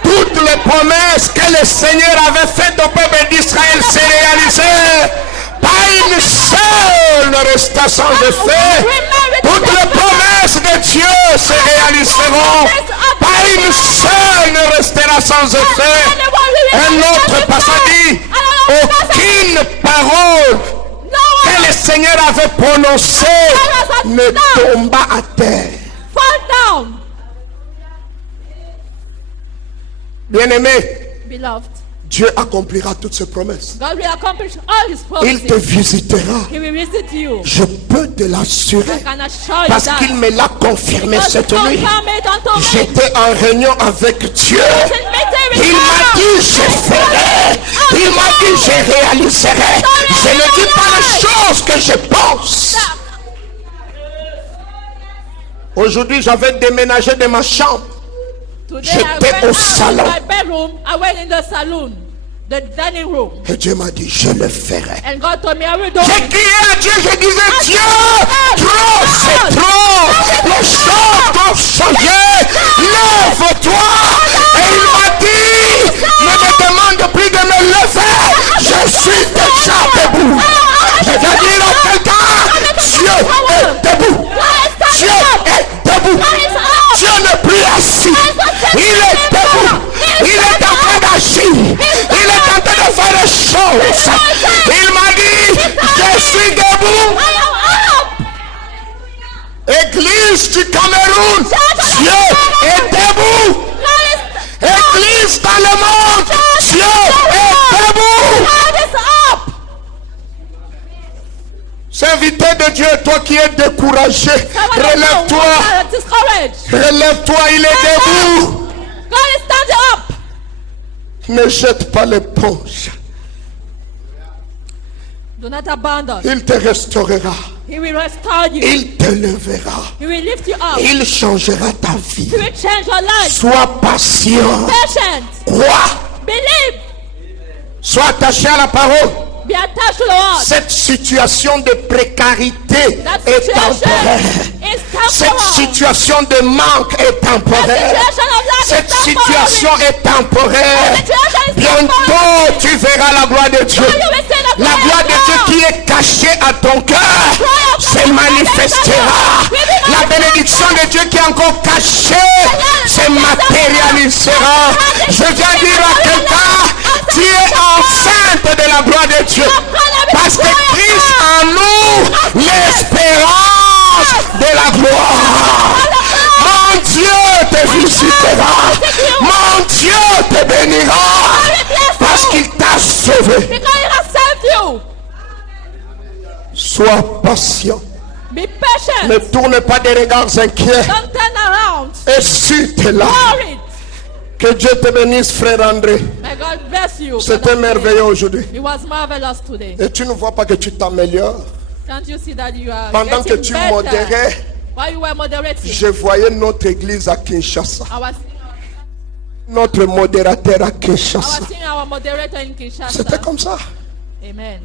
Toutes les promesses que le Seigneur avait faites au peuple d'Israël se réalisèrent. Pas une seule ne resta sans effet. Toutes les promesses de Dieu se réaliseront. Pas une seule ne restera sans effet. Un autre passage dit, aucune parole que le Seigneur avait prononcée ne tomba à terre. Fall down, Bien-aimé, beloved. Dieu accomplira toutes ses promesses. God will accomplish all His Il te promises. visitera. He will visit you. Je peux te l'assurer. I can assure you Parce that. qu'il me l'a confirmé Because cette God nuit. confirmed it unto me. J'étais en réunion avec Dieu. In meeting with Il m'a God. dit je ferai. Il m'a dit je réaliserai. Je ne dis pas les choses que je pense. Aujourd'hui, j'avais déménagé de ma chambre. Today J'étais I au went out salon. of my bedroom. I went in the saloon, the dining room, Et Dieu m'a dit je le ferai. and God told me I will do J'ai it. crié à Dieu, je disais Dieu, trop c'est trop. Les choses doivent changer. Lève-toi. Et il m'a dit, ne me demande plus dire à quelqu'un, Dieu est debout. Dieu est debout. Dieu n'est plus assis. Il est debout. Il est en train d'agir. Il est en train de faire des choses. Il m'a dit, je suis debout. Église du Cameroun, Dieu est debout. Église dans le monde, Dieu est debout. Serviteur de Dieu, toi qui es découragé, relève-toi. Relève-toi, il est debout. Ne jette pas l'éponge. Do not abandon. Il te restaurera. He will restore you. Il te lèvera. He will lift you up. Il changera ta vie. He will change your life. Sois patient. Patient. Crois. Believe. Sois attaché à la parole. Be attached to the word. Cette situation de précarité That est situation temporaire. is Cette temporal. situation de manque est That temporaire. situation of lack Cette is temporary. situation est temporaire. That situation is Bientôt, temporary. tu verras la gloire de Dieu. You will see the La glory gloire of de Dieu God. qui est cachée à ton cœur se manifestera. La bénédiction de Dieu qui est encore cachée se matérialisera. Je viens dire à quelqu'un, tu es enceinte de la gloire de Dieu. Parce que Christ en nous, l'espérance de la gloire. Mon Dieu te visitera. Mon Dieu te bénira. Parce qu'il t'a sauvé. Because he has saved you. Sois patient. Be patient. Ne tourne pas des regards inquiets. Don't turn around. Et si tu es là, Worried. que Dieu te bénisse, frère André. May God bless you. C'était merveilleux aujourd'hui. It was marvelous today. Et tu ne vois pas que tu t'améliores. Can't you see that you are Pendant que getting tu better? modérais, While you were moderating, je voyais notre église à Kinshasa. I was Notre modérateur à Kinshasa. seeing our moderator in Kinshasa. C'était comme ça. Amen.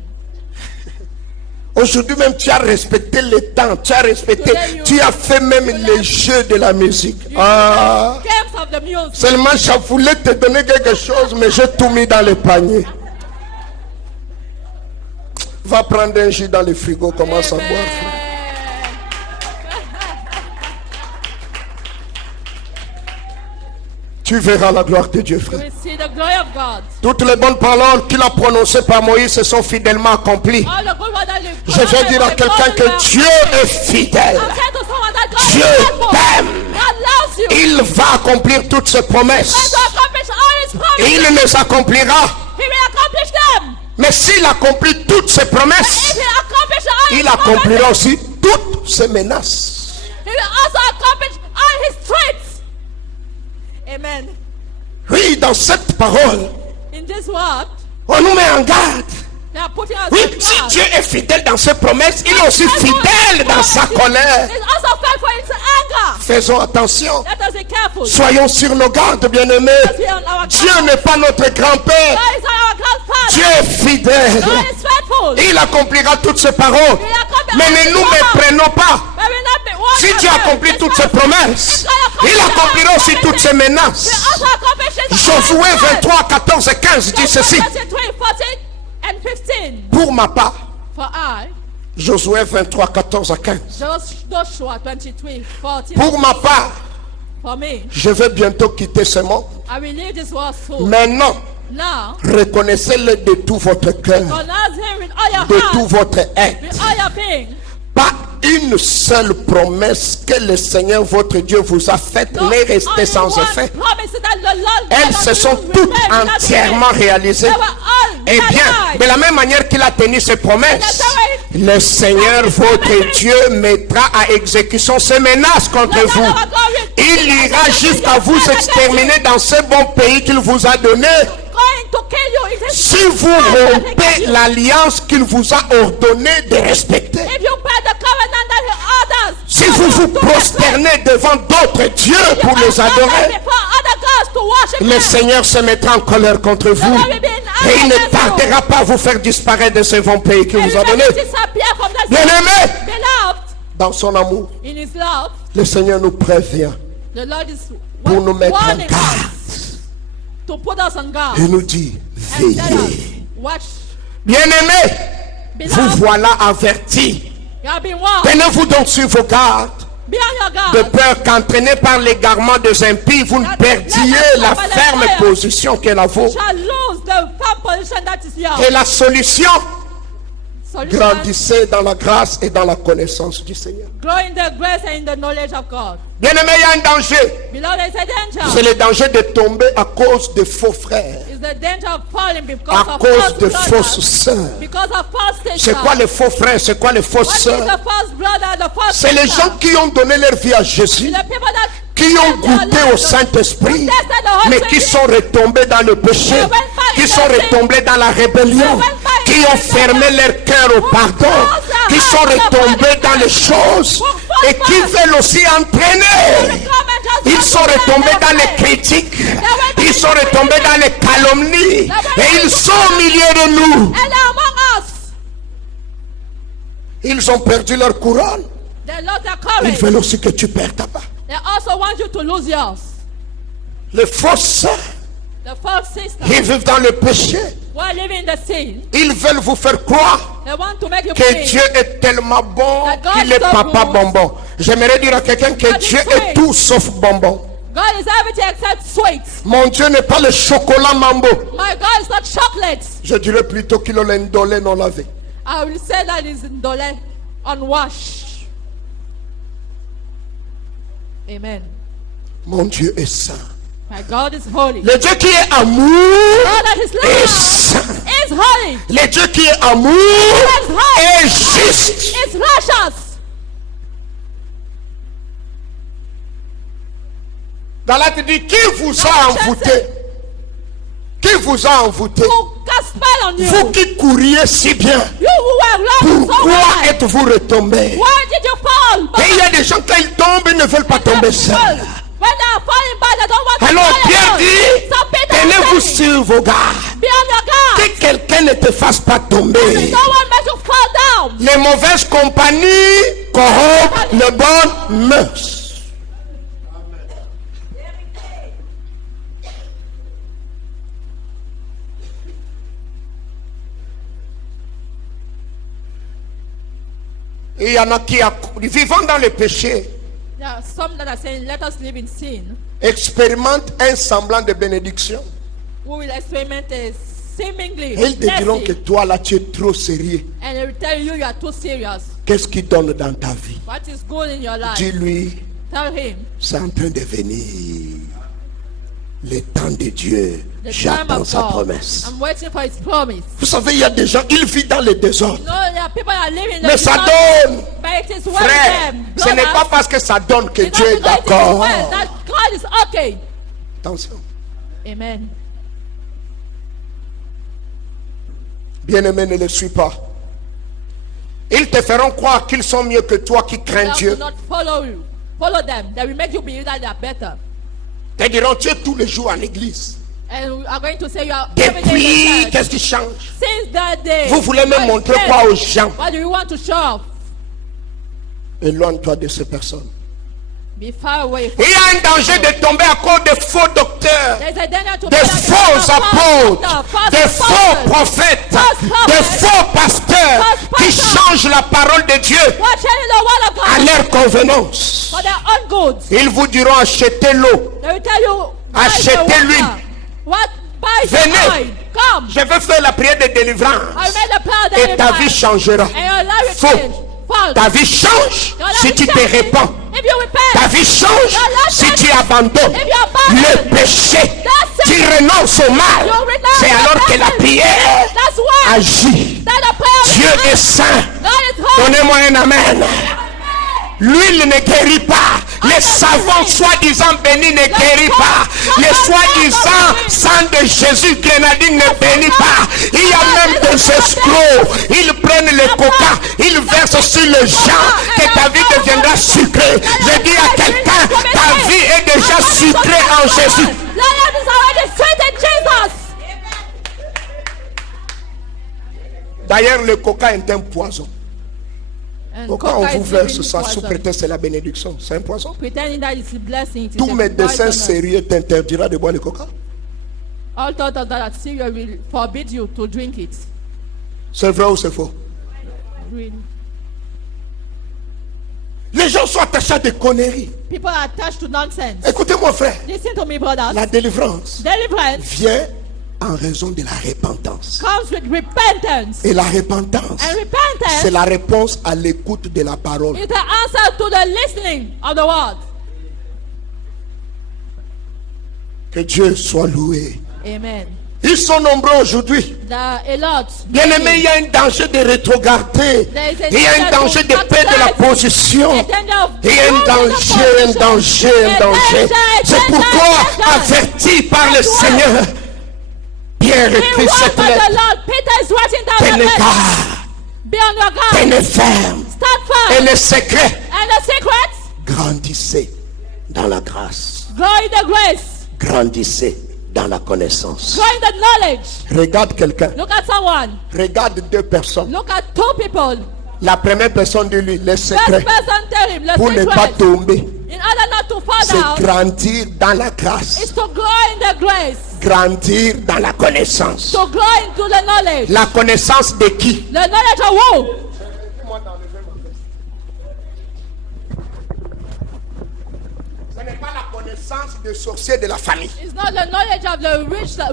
Aujourd'hui même, tu as respecté le temps. Tu as respecté. Tu as fait même les jeux de la musique. Ah. Games of the music. Seulement, je voulais te donner quelque chose, mais j'ai tout mis dans le panier. Va prendre un jus dans le frigo, commence à boire. frère. Tu verras la gloire de Dieu, frère. We see the glory of God. Toutes les bonnes paroles qu'il a prononcées par Moïse se sont fidèlement accomplies. All the good word that you Je vais dire à quelqu'un que Dieu est fidèle. I'm saying to someone that God Dieu is faithful. t'aime. God loves you. Il va accomplir toutes ses He's promesses. going to accomplish all his promises. Il les accomplira. He will accomplish them. Mais s'il accomplit toutes ses promesses, If he accomplishes all il his promises, accomplira aussi toutes ses menaces. he will also accomplish all his threats. Amen. Oui, dans cette parole, In this word, on nous met en garde. they are putting us Oui, in si God. Dieu est fidèle dans ses promesses, il est aussi fidèle dans sa colère. He's also faithful in his anger. Faisons attention. Let us be careful. Soyons sur nos gardes, bien-aimés. Let's be on our Dieu guard. n'est pas notre grand-père. God is our grandfather. Dieu est fidèle. God is faithful. Il accomplira toutes ses paroles. He accomplishes Mais ne nous all his méprenons pas. But we not be worried Si Dieu about accomplit it. toutes ses promesses, il accomplira aussi toutes ses He menaces. also accomplishes Josué 23, 14 et 15 dit ceci. 20, 14 and 15. Pour ma part, For I, Josué 23, 14 à 15. Joshua 23, 14. Pour ma part, For me, je vais bientôt quitter ce monde. I will leave this world soon. Maintenant, Now, reconnaissez-le de tout votre cœur, pronounce him with all your de tout heart, votre être. with all your being. Pas une seule promesse que le Seigneur votre Dieu vous a faite No, n'est restée only sans one effet. promise that the Lord Elles God se has sont given toutes with them, not entièrement with them. réalisées. They were all Eh bien, realized. de la même manière qu'il a tenu ses promesses, le Seigneur votre Dieu mettra à exécution ses menaces contre Let vous. our God with- Il ira jusqu'à vous exterminer dans ce bon pays qu'il vous a donné. Going to kill you. It is Si vous rompez l'alliance qu'il vous a ordonné de respecter, if you break the covenant that he orders. si vous vous prosternez devant d'autres dieux pour les adorer, Before other gods to worship le them. Seigneur se mettra en colère contre vous. Et il ne tardera pas à vous faire disparaître de ce bon pays qu'il vous a donné. Everybody disappear from the Bien-aimé, beloved dans son amour, in his love. le Seigneur nous prévient The Lord is pour nous mettre en warning garde. us to put us on guard Il nous dit, and tell us, veillez. watch. Bien-aimé, Beloved, vous voilà avertis. you have been warned. Tenez-vous donc sur vos gardes, Be on your guard. de peur qu'entraînés par l'égarement des impies, vous ne perdiez la ferme position qui est la vôtre. Shall lose the firm position that is yours. Et la solution, Solution, grandissez dans la grâce et dans la connaissance du Seigneur. grow in the grace and in the knowledge of God. Bien-aimé, il y a un danger. Beloved, there is a danger. C'est le danger de tomber à cause de faux frères, It's the danger of falling because à of cause false de brothers, fausses sœurs. because of false C'est sisters. quoi les faux frères? C'est quoi les fausses What is sœurs? the false brother, the false C'est les sister? gens qui ont donné leur vie à Jésus, The people that qui ont goûté au Saint-Esprit, mais qui sont retombés dans le péché, qui sont retombés dans la rébellion, qui ont fermé leur cœur au pardon, qui sont retombés dans les choses et qui veulent aussi entraîner. Ils sont retombés dans les critiques, ils sont retombés dans les calomnies et ils sont au milieu de nous. and are among us. Ils ont perdu leur couronne. They lost their Ils courage. veulent aussi que tu perdes ta part. They also want you to lose yours. Les fausses sœurs, The false sisters ils vivent dans le péché. who are living in the sin, Ils veulent vous faire croire they want to make you que believe Dieu est tellement bon That God qu'il est is so papa good. bonbon. J'aimerais dire à quelqu'un que God is Dieu sweet. est tout sauf bonbon. God is everything except sweet. Mon Dieu n'est pas le chocolat mambo. My God is not chocolate. Je dirais plutôt qu'il est l'indolé non lavé. I will say that is ndole, unwashed. Amen. Mon Dieu est saint. My God is holy. Le Dieu qui est amour God that is est love saint. is holy. Le Dieu qui est amour est juste. It's righteous. Galates dit, qui vous a envoûté? Qui vous a envoûté? Who cast spell on you? Vous qui couriez si bien, You who were loved so pourquoi well. êtes-vous retombés? Why did you fall? Et il y a des gens quand ils tombent, ils ne veulent pas tomber seuls. When they are falling back, they don't want to Alors fall Pierre alone. dit, So Peter tenez-vous said, sur vos gardes. be on your guard. Que quelqu'un ne te fasse pas tomber. No one makes you fall down. Les mauvaises compagnies corrompent les bonnes mœurs. Et il y en a qui, vivant dans le péché, There are some that are saying, let us live in sin. expérimentent un semblant de bénédiction. Who will experiment a seemingly Et ils te diront que blessing. toi là tu es trop sérieux. And they will tell you you are too serious. Qu'est-ce qu'il donne dans ta vie? What is good in your life? Dis-lui, Tell him. c'est en train de venir. Le temps de Dieu. The time J'attends of sa God. promesse. I'm waiting for his promise. Vous savez, il y a des gens, ils vivent dans le désordre. No, there are people that are living in the Mais ça desert, donne. but it is well Frère, them. ce n'est pas parce que ça donne que Dieu est d'accord. That God is okay. Attention. Amen. Bien-aimé, ne le suis pas. Ils te feront croire qu'ils sont mieux que toi qui crains Thou Dieu. do not follow you. Follow them. They will make you believe that they are better. Te diront, tu es tous les jours en église. And we are going to say you are every day in Depuis, the church. qu'est-ce qui change? Since that day. Vous voulez what me is montrer changed? quoi aux gens? What do you want to show off? Éloigne-toi de ces personnes. Be far away from Il y a un danger de tomber à cause de faux docteurs, There's a danger to de be like faux a apôtres, false de faux prophet. prophètes, False prophet. de faux pasteurs False qui pastor. changent la parole de Dieu Who are telling the word of à God leur convenance. for their own goods. Ils vous diront achetez l'eau. They will tell you, buy the Achetez water. l'huile. What? Buy the Venez. oil. Come. Je veux faire la prière de I délivrance made the prayer et that ta vie changera. and your life will Faux. change. False. Ta vie change Your life si will tu te change répands. If you repent. Ta vie change si tu abandonnes If you abandon le péché. That's it. Tu renonces au mal. You renounce C'est alors the que la devil. prière That's why agit. that the prayer Dieu will est saint. God is holy. Donnez-moi un amen. L'huile ne guérit pas. Les savons soi-disant bénis ne guérit pas. Les soi-disant sang de Jésus grenadine ne bénit pas. Il y a même des escrocs. Ils prennent le coca. Ils versent sur les gens. Que ta vie deviendra sucrée. Je dis à quelqu'un, ta vie est déjà sucrée en Jésus. Your life is already sweet in Jesus. D'ailleurs, le coca est un poison. And Pourquoi on coca vous is verse really ça sous poison. prétexte c'est la bénédiction? C'est un poison. Pretending that it's a blessing. It is Tout a médecin poisonous. sérieux t'interdira de boire le coca. All doctors that are serious will forbid you to drink it. C'est vrai ou c'est faux? Really. Les gens sont attachés à des conneries. People are attached to nonsense. Écoutez mon frère, Listen to me, brothers. la délivrance Deliverance vient en raison de la repentance. comes with repentance. Et la repentance, And repentance c'est la réponse à l'écoute de la parole. is the answer to the listening of the word. Que Dieu soit loué. Amen. Ils sont nombreux aujourd'hui. There are a lot. Bien aimé, il y a un danger de rétrograder. Il y a un danger de perdre la position. Il y a un danger. C'est pourquoi, averti par le Seigneur, Pierre écrit cette lettre. Peter is writing down the Tenez message. garde, Be on your guard. tenez ferme. Stand firm. Et le secret, And the secret, grandissez dans la grâce. grow in the grace. Grandissez dans la connaissance. Grow in the knowledge. Regarde quelqu'un. Look at someone. Regarde deux personnes. Look at two people. La première personne de lui, le First secret person tell him the pour ne pas secret. tomber, In order not to fall c'est down, grandir dans la grâce. is to grow in the grace. Grandir dans la connaissance. To grow into the knowledge. La connaissance de qui? The knowledge of who? Ce n'est pas la connaissance des sorciers de la famille. It's not the knowledge of the wizard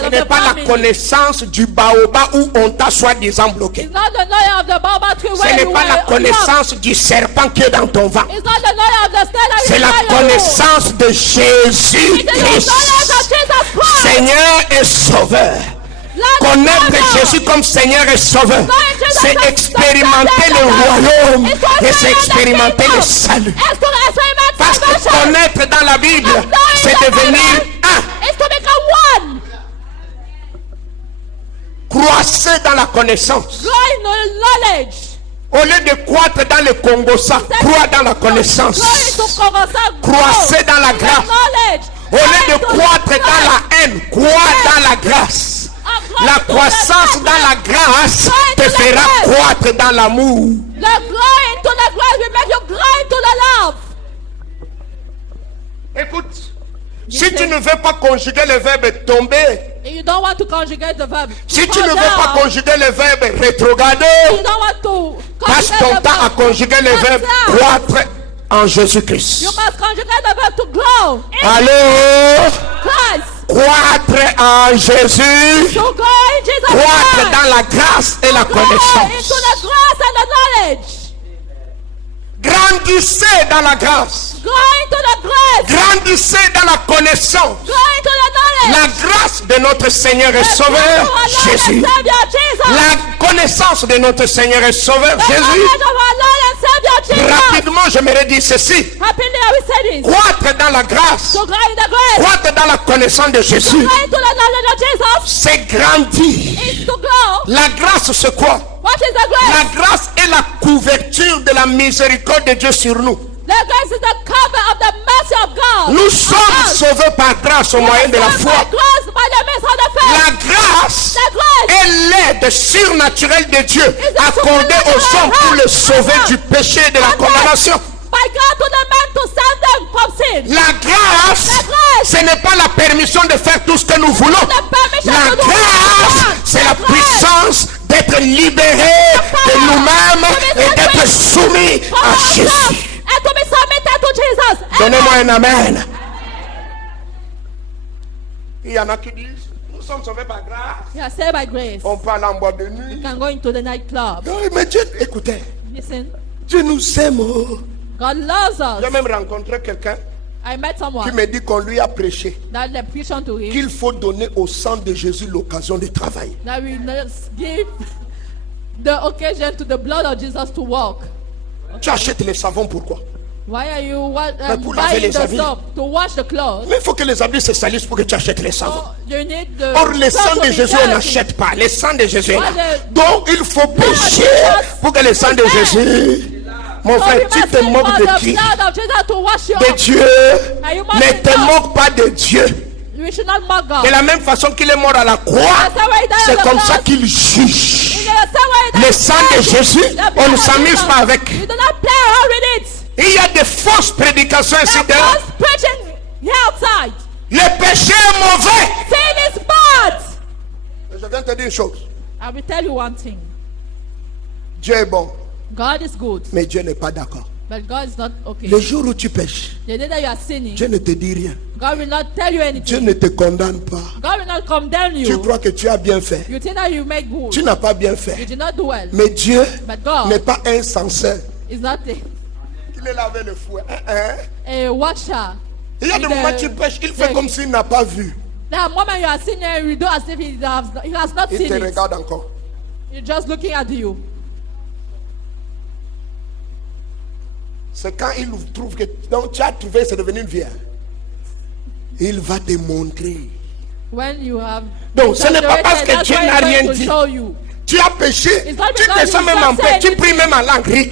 Ce of n'est the pas la family. connaissance du baobab où on t'a soi-disant bloqué. It's not the knowledge of the Baobab tree Ce where n'est you pas la were locked. connaissance du serpent qui est dans ton ventre. It's not the knowledge of the snake that is C'est la inside your womb. connaissance de It is the Jésus-Christ, knowledge of Jesus Christ. Seigneur et Sauveur. Let Connaître us know. Jésus comme Seigneur et Sauveur, c'est expérimenter le royaume et c'est expérimenter le salut. It's to experiment Parce que salvation. connaître dans la Bible, c'est devenir un. It's to become one. Croissez dans la connaissance. Grow in the knowledge. Au lieu de croître dans le Congo-ça, crois dans la connaissance. Grow into Kogosa. Croissez dans la grâce. Knowledge. Au lieu de croître dans la haine, crois dans la grâce. La croissance dans la grâce te fera croître dans l'amour. The grow into the grace will make you grow into the love. Écoute, si tu ne veux pas conjuguer le verbe tomber, If you don't want to conjugate the verb, si to tu ne fall veux pas down, conjuguer le verbe rétrograder, you don't want to passe conjugate ton the temps à verb conjuguer le fall verbe down. croître en Jésus-Christ. You must conjugate the verb to grow in Allô? Christ. Croître en Jésus, To grow in Jesus croître Christ. dans la grâce et la Grow into connaissance. the grace and the knowledge. Grandissez dans la grâce. Grow into the grace. Grandissez dans la connaissance. Grow into the knowledge. La grâce de notre Seigneur et The Sauveur, grace of our Lord and Jésus. Savior, Jesus. La connaissance de notre Seigneur et Sauveur, The Jésus. knowledge of our Lord and Savior, Jesus. Rapidement, j'aimerais dire ceci. Happily I will say this. Croître dans la grâce, To grow in the grace. croître dans la connaissance de To Jésus, grow into the knowledge of Jesus c'est grandir. is to grow. La grâce, c'est quoi? What is the grace? La grâce est la couverture de la miséricorde de Dieu sur nous. The grace is the cover of the mercy of God. Nous sommes sauvés par grâce au moyen de la foi. By grace, by the means of the La faith. grâce The grace est l'aide surnaturelle de Dieu accordée aux hommes pour les sauver du péché et de la condamnation. by God to the man to save them from sin. La grâce, ce n'est pas la permission de faire tout ce que nous voulons. La grâce, c'est la puissance d'être libéré de nous-mêmes et d'être soumis à Jésus. And to be submitted to Jesus. Donnez-moi un amen. Il y en a qui disent, nous sommes sauvés par grâce. You are saved by grace. On peut aller en boîte de nuit. You can go into the nightclub. Oui, mais Dieu, écoutez, Listen, Dieu nous aime. Oh. God loves J'ai us. même rencontré quelqu'un I met qui someone me dit qu'on lui a prêché that they preached unto him qu'il faut donner au sang de Jésus l'occasion de travailler. that we must give the occasion to the blood of Jesus to walk. Tu achètes les savons, pourquoi? Why are you pour laver buying les the habits. soap to wash the clothes? Mais il faut que les habits se salissent pour que tu achètes les savons. Oh, you need the Or, le sang soap to de be Jésus, on dirty. n'achète pas. Le sang de Jésus est là. But Donc, il faut pécher pour que le sang de Jésus... Mon So frère, we tu must te wait moques for de the qui? blood of Jesus to wash you De up. Dieu. And you must Ne be te God. moque pas de Dieu. We should not mock God. De la même façon qu'il est mort à la croix, The same way he died c'est on the comme ça cross. qu'il juge. In the same way he died Le on sang the de cross. Jésus, The blood on ne of s'amuse Jesus. pas avec. You do not play around with it. Il y a des fausses prédications ici The dehors. false preaching here outside. Le péché est mauvais. Sin is bad. Je viens te dire une chose. I will tell you one thing. Dieu est bon, God is good, mais Dieu n'est pas d'accord. but God is not okay. Le jour où tu pêches, The day that you are sinning, Dieu ne te dit rien. God will not tell you Dieu anything. ne te condamne pas. God will not condemn Tu you. crois que tu as bien fait. You think that you make good. Tu n'as pas bien You fait. did not do well. Mais Dieu But God n'est pas un censeur. is not Il est là avec le fouet. a watcher. Il y a des moments où tu pêches, il fait comme s'il n'a pas vu. The moment you are sinning, you do as if he has not Il seen te it. regarde encore. He's just looking at you. C'est quand il trouve que donc, tu as trouvé, c'est devenu une vierge. Il va te montrer. When you have Donc, ce n'est pas parce que that's Dieu why n'a he's rien going to dit. show you. Tu as péché, It's not tu because te sens you même en don't paix, say tu pries même en langue. You sin,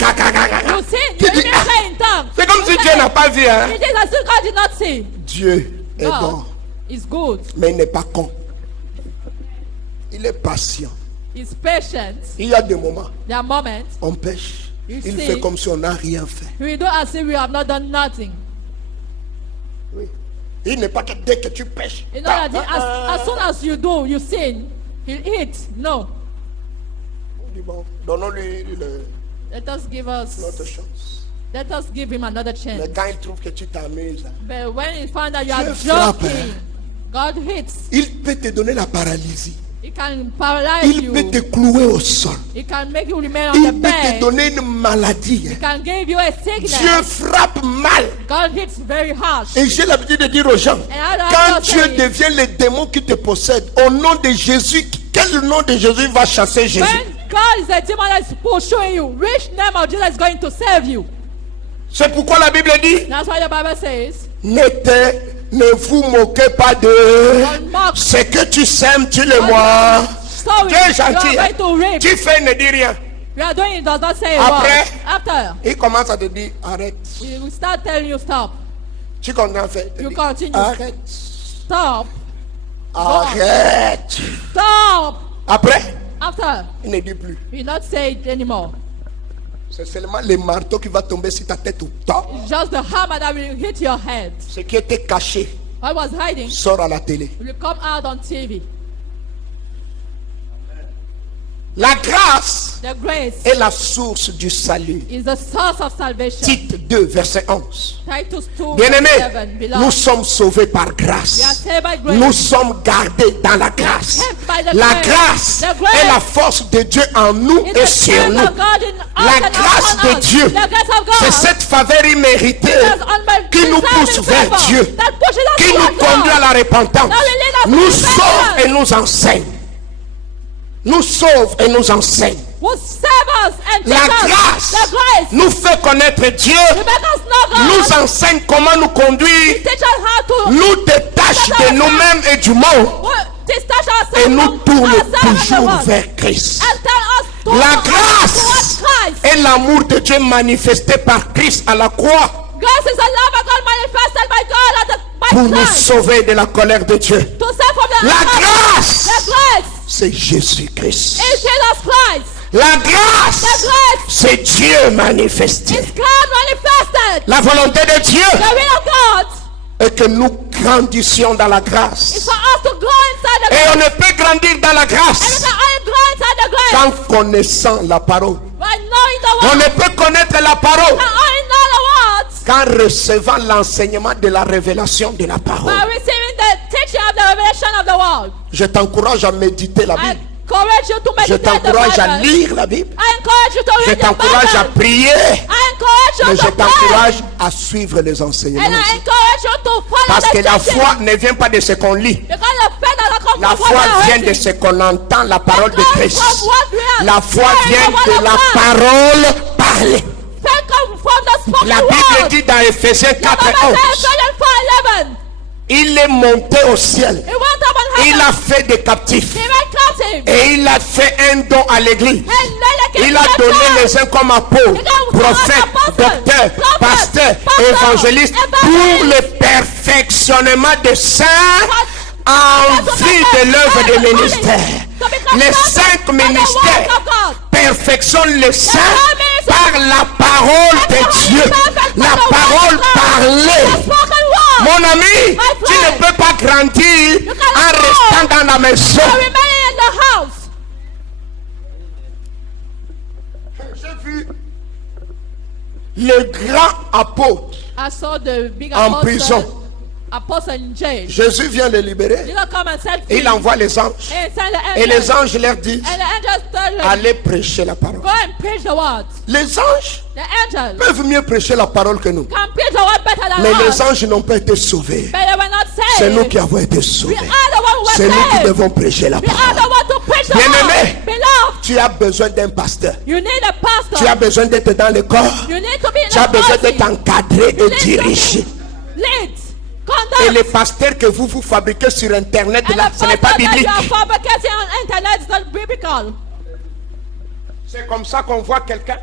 Tu you dis, even pray in tongues. c'est comme si Dieu n'a pas vu. Hein? It is as if God did not see. Dieu est bon, God is good. mais il n'est pas con. Il est patient. He's patient. Il y a des moments, There are moments on pêche. You Il see. fait comme si on n'a rien fait. we do as if we have not done nothing. Oui. Il n'est pas que dès que tu pêches. You know that as soon as you do, you sin, he'll eat. No. On dit, bon, donnons-lui Let us give us. notre chance. Let us give him another chance. Mais quand il trouve que tu t'amuses, But when he find that you are Dieu frappe, joking, hein. God hits. il peut te donner la paralysie. He can paralyze Il peut you. te clouer au sol. He can make you remain on the Il peut te bed. donner une maladie. He can give you a sickness. Dieu frappe mal. God hits very harsh. Et j'ai l'habitude de dire aux gens, I quand also Dieu say- devient le démon qui te possède, au nom de Jésus, quel nom de Jésus va chasser Jésus? When God is a demon that is pursuing you, which name of Jesus is going to save you? C'est pourquoi la Bible dit, That's why the Bible says, ne vous moquez pas de don't mock. ce que tu sèmes, tu le vois. So Dieu est you are gentil. going to reap. Tu fais, ne dis rien. We are doing it does not say a Après- word. After, Il commence à te dire, arrête. he will start telling you stop. Tu continues à faire. You Te dit, continue. arrête. Stop. Arrête. Stop. Après, After, il ne dit plus. he will not say it anymore. C'est seulement le marteau qui va tomber sur ta tête au top. It's just the hammer that will hit your head. Ce qui était caché What was hiding sort à la télé. will come out on TV. La grâce The grace est la source du salut. is the source of salvation. Tite 2, verset 11. Titus 2, Bien-aimés, 11, nous beloved. sommes sauvés par We are grâce. saved by grace. Nous sommes gardés dans la grâce. kept by the La grace. grâce The grace est la force de Dieu en nous It's et the sur strength nous. of God in us La and grâce upon de us. Dieu, The grace of God. c'est cette faveur imméritée Because unmerited qui nous deserving pousse vers favor Dieu, that pushes us qui nous towards God. conduit à la repentance, That will lead us to nous repentance. sauve et nous enseigne. Nous sauve et nous enseigne. Will save us and La teach us. grâce The grace nous fait connaître Dieu, will make us know God. nous enseigne comment nous conduire, Teach us how to nous détache de nous-mêmes et du monde teach ourselves et nous from tourne ourselves and the toujours world. vers Christ. And tell us to La walk grâce towards Christ. est l'amour de Dieu manifesté par Christ à la croix Grace is the love of God manifested by God at pour by nous Christ. sauver de la colère de Dieu. To save from the La wrath of God. grâce. The grace C'est Jésus-Christ. is Jesus Christ. La grâce, The grace c'est Dieu manifesté. is God manifested. La volonté de Dieu The will of God est que nous grandissions dans la is grâce. for us to grow inside the Et grace. on ne peut grandir dans la And we grâce can only grow inside the grace qu'en connaissant la parole. by knowing the On word. ne peut connaître la parole We can only know the words qu'en recevant l'enseignement de la révélation de la parole. by receiving the teaching of the revelation of the word. Je t'encourage à méditer la I Bible. encourage you to Je meditate the t'encourage à Bible. lire la Bible. I encourage you to Je read the t'encourage à Bible. prier. I encourage you Mais je to pray. t'encourage à suivre les enseignements. And I aussi. encourage you to follow Parce the que la teaching. foi ne vient pas de ce qu'on lit. Because the faith does not come La from what foi we are vient de reading. ce qu'on entend la parole de It comes Christ. from what we are La foi hearing vient the word de of la God. parole parlée. Faith comes from the spoken La Bible word. dit dans Ephésiens The 4 Bible et 11, says Ephesians 4:11. il est monté au ciel. He went up on Il heaven. a fait des captifs. He made captive. Et il a fait un don à l'église. And then Il a donné les uns comme apôtres, prophètes, docteurs, pasteurs, évangélistes pour le perfectionnement des saints en vue de l'œuvre de ministère. Les 5 ministères perfectionnent les saints par la parole de Dieu, la parole parlée. Mon ami, tu ne peux pas grandir en restant dans la maison. remain in the house. le grand apôtre I saw the big en apostle, prison. apostle in jail. Jésus vient le libérer. Jesus come and set Et free. il envoie les anges. And send the Et les angels. anges leur disent, And the angels tell them, allez prêcher la parole. go and preach the word. Les anges The angels peuvent mieux prêcher la parole que nous. can preach the word better than Mais us. les anges n'ont pas été sauvés. But they were not saved. C'est nous qui avons été We sauvés. are the one who C'est were nous qui saved. devons prêcher la We are parole. the one to preach the Bien-aimé. word. Beloved, Tu as besoin d'un pasteur. you need a pastor. Tu as besoin d'être dans le corps. You need to be in Tu as the besoin body. d'être encadré et dirigé. Lead. Et Conduct. les pasteurs que vous fabriquez sur Internet, And là, the ce n'est pas pastor that biblique. you are fabricating on internet is not biblical. C'est comme ça qu'on voit quelqu'un.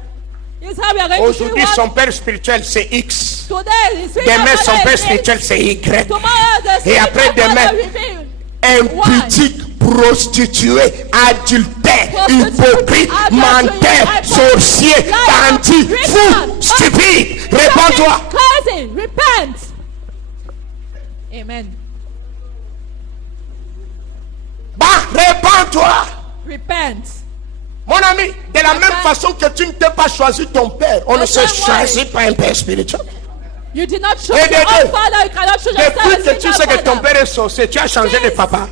This is how we are going to see Aujourd'hui, one. son père spirituel, c'est X. Today, it's Demain, son père spirituel, c'est Y. Tomorrow, the Et après spiritual demain, father will be Impudique, prostituée, adultère, Prostituée, hypocrite, adultère, menteur, hypocrite, sorcier, liar, bandit, rich fou, man, stupide. Réponds-toi. Cursing, repent. Amen. Bah, réponds-toi. Repent. Mon ami, de la même Amen. façon que tu ne t'es pas choisi ton père, on ne The se same way. choisit pas un père spirituel. You did not choose Et your de own deux, father. You cannot choose yourself. Depuis as que tu your sais que ton father. père est sorcier, tu as changé de Yes. papa.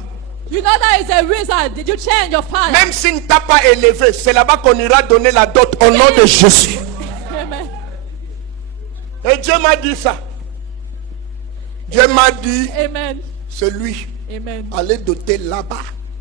You know that is a wizard. Did you change your father? Même s'il ne t'a pas élevé, c'est là-bas qu'on ira donner la dot au nom de Jésus. Amen. Et Dieu m'a dit ça. Dieu m'a dit, Amen. c'est lui. Amen. Allez doter là-bas.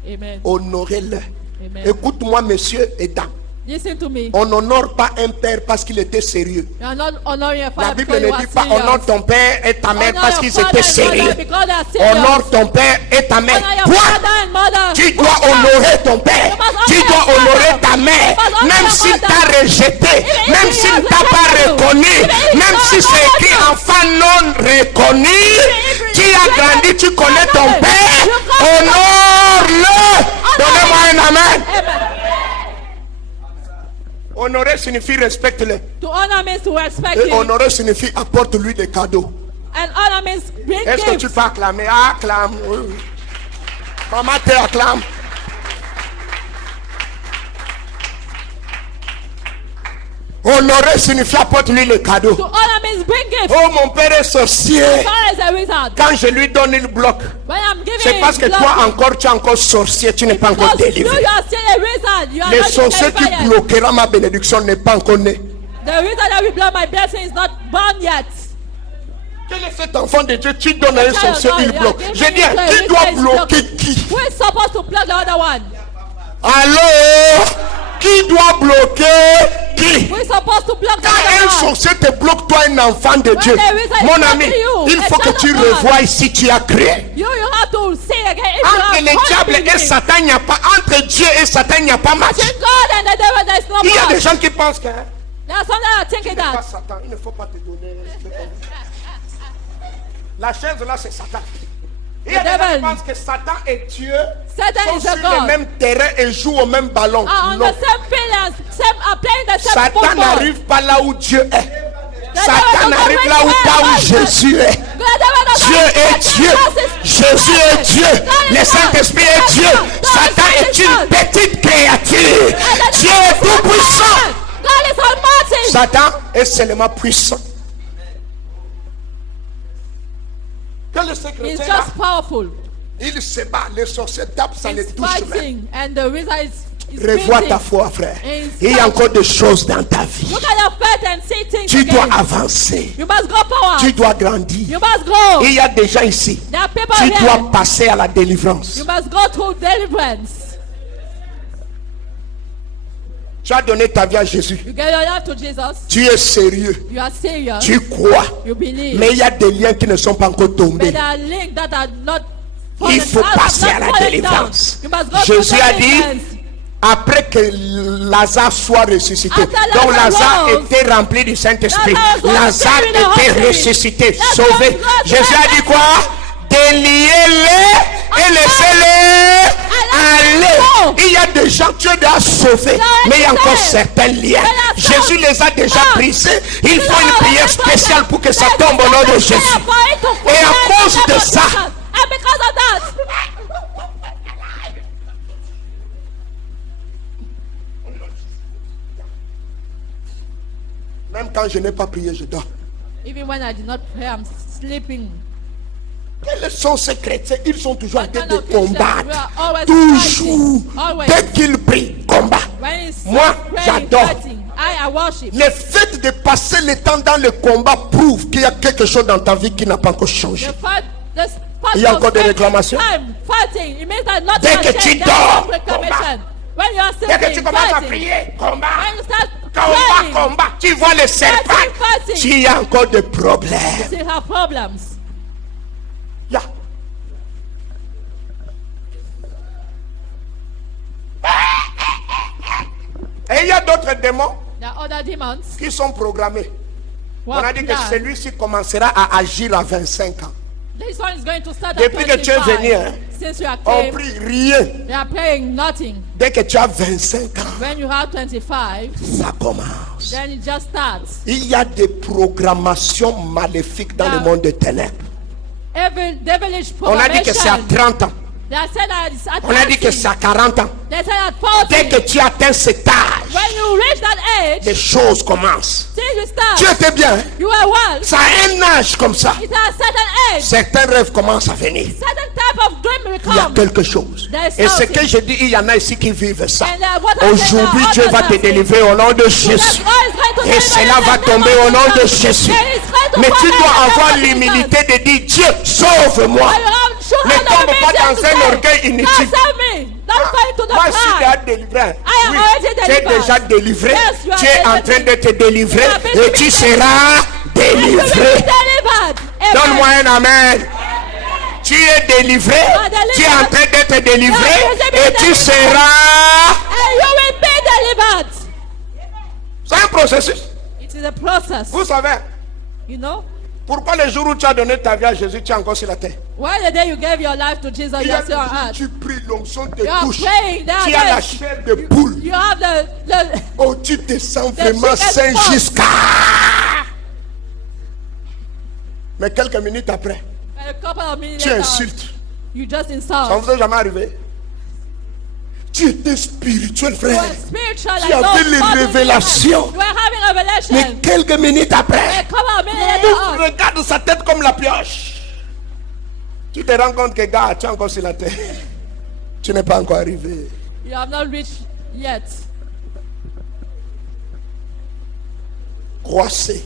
Amen. Honorez-le. Amen. Écoute-moi, messieurs et dames. Listen to me. On n'honore pas un père parce qu'il était sérieux. You are not honoring your La father Bible because you ne are dit pas serious. honore ton père et ta mère Honor parce your qu'ils father étaient and mother sérieux. because they are serious. Honore ton père et ta mère. Honor your Toi, father and mother. tu dois honorer ton père. You must Tu honor dois your honorer father. ta mère. You must honor Même your s'il mother. t'a rejeté, Even même if he s'il has t'a pas rejected you. reconnu, Even if he même has si not c'est écrit honored you. enfant non reconnu, if tu he as has grandi, tu connais ton honored. père. You come to Honore-le. Donnez-moi un amen. Amen. Honorer signifie respecte-le. To honor means to respect Et him. honorer signifie apporte-lui des cadeaux. And honor means bring Est-ce que tu gifts. peux acclamer? Acclame. Oui, oui. Maman te acclame. Honorer signifie apporte-lui les cadeaux. To honor means bring gifts. Oh, mon père est sorcier. Father is a wizard. Quand je lui donne, il bloque. When I'm giving C'est parce que him toi blood, encore, tu es encore sorcier, tu n'es pas encore because you délivré. are still a wizard. You are Le not sorcier qui delivered yet. bloquera ma bénédiction n'est pas encore né. The wizard that will blow my blessing is not born yet. Quel est cet enfant de Dieu? Tu donnes à un Child of sorcier, God, il you are bloque. giving Je dis, it to a qui wizard doit is bloquer blocking. qui? Who is supposed to plug the other one? Allô? Qui doit bloquer qui? Who is supposed to block the Quand un other one? sorcier te bloque, toi un enfant de Dieu, there is a mon God ami, to you, il a faut que child tu of God. revoies si tu as créé. You have to say again. If you Entre are le diable holding et me, Satan, il n'y a pas, entre Dieu et Satan, il n'y a pas match. between God and the devil, there is no Il y a des match. gens qui pensent que hein, There are some that are thinking pas that. Satan, il ne faut pas te donner. La chaise là, c'est Satan. Il y a The des gens qui devil. pensent que Satan et Dieu Satan sont is a sur God. le même terrain et jouent au même ballon. Are on Non, the same field, are playing the same Satan football. n'arrive pas là où Dieu est. The Satan devil arrive doesn't là où reach where Jésus est. The devil doesn't Dieu reach est where Dieu. Jesus is. Jésus est Dieu. God Le is Saint-Esprit God. est Dieu. God is Satan God. est une petite créature. And the Dieu devil est is tout puissant. God is almighty. Satan est seulement puissant. Que le He's secrétaire, just powerful. il se bat. Les sorciers tapent, ça les He's touche même. fighting, and the wizard is Revois beating. ta foi, frère. He's Il y a encore des choses dans ta vie. Look at your faith and see things Tu dois again. avancer. You must go forward. Tu dois grandir. You must grow. Il y a des gens ici. There are people Tu here. dois passer à la délivrance. You must go through deliverance. Tu as donné ta vie à Jésus. You give your life to Jesus. Tu es sérieux. You are serious. Tu crois. You believe. Mais il y a des liens qui ne sont pas encore But tombés. there are links that are not Il fallen faut down, passer not à la fallen délivrance. down. You must go through Jésus a dit, deliverance. après que Lazare soit ressuscité, After donc Lazarus Lazare rose, était rempli du Saint-Esprit, Lazarus was Lazare carried in the était Holy ressuscité, Spirit. sauvé. Lazarus was Jésus a dit quoi? Déliez-les et laissez-les aller. Il y a des gens, Dieu les a sauvés, mais il y a encore certains liens. Jésus les a déjà brisés. Il faut une prière spéciale pour que ça tombe au nom de Jésus. Et à cause de ça, and because of that, Même quand je n'ai pas prié, je dors. Even when I did not pray, I'm sleeping. Quels sont ces chrétiens? Ils sont toujours en What train kind de of Christians? combattre. We are always Toujours. fighting. Always. Dès qu'ils prient, combat. When it's Moi, praying, j'adore. fighting, I worship. Le fait de passer le temps dans le combat prouve qu'il y a quelque chose dans ta vie qui n'a pas encore changé. Il y a encore des réclamations. Fighting. It means that nothing Dès has que tu changed. dors, There's no reclamation. When you are Dès que tu sleeping, commences à fighting. prier, combat. When you start Combat, praying, combat. Tu vois le serpent. fighting. Tu as encore des problèmes. you still have problems. Yeah. Et il y a d'autres démons There are other demons. qui sont programmés. who On are a dit que planned. celui-ci commencera à agir à 25 ans. This one is going to start Depuis at que tu es 25. venu, hein, Since you are On came, prie rien. they are praying nothing. Dès que tu as 25 ans, When you have 25, ça commence. then it just starts. Il y a des programmations maléfiques dans le Yeah. monde des ténèbres. Every devilish On a dit que c'est à programmation. 30 ans. They said that it's at On a dit que 30. c'est à 40 ans. They said at 40. Dès que tu atteins cet âge, When you reach that age, les choses commencent. since you start, Tu étais bien. Hein? you are well. Ça a un âge comme ça. It's at a certain age. Certains rêves commencent à venir. Certain type of dream will Il y a come. quelque chose. There is Et ce something. que je dis, il y en a ici qui vivent ça. And what I say Aujourd'hui, now, Dieu others va are te saying, délivrer au nom de that Jésus. God is going to Et deliver cela you in va the tomber name au of nom de Jesus. Jésus. There is going to Mais tu fall dois in the avoir name of l'humilité Jesus. de dire, Dieu, sauve-moi. And you have- should Ne have the tombe pas ability dans to un say, orgueil God inutile. save me. Don't go into the Moi, je suis pride. déjà délivré. I am Oui, already tu es delivered. déjà délivré. Yes, you are Tu es en train de te délivrer You are being et tu delivered. seras And you will be délivré. delivered. Amen. Donne-moi un amen. Tu es délivré. are delivered. Tu es en train d'être délivré You are et tu delivered. seras. And you will be delivered. C'est un processus. It is a process. Vous savez, You know? pourquoi le jour où tu as donné ta vie à Jésus, tu es encore sur la terre? Why the day you gave your life to Jesus, Il you y a are still on le jour où earth. tu pries, l'onction te You are touche. praying. There Tu as la are chair de poule. You have the Oh, tu te sens The vraiment chicken saint pox. jusqu'à. Mais quelques minutes après, a couple of minutes tu later, insultes. you just Ça ne insult. vous est jamais arrivé? Tu étais spirituel, You frère. are spiritual. Tu avais les révélations. You are having a revelation. Mais quelques minutes A après, couple of minutes tu later, regardes sa tête comme la pioche. Tu te rends compte que, gars, tu es encore sur la terre. Tu n'es pas encore arrivé. you have not reached yet. Croissez.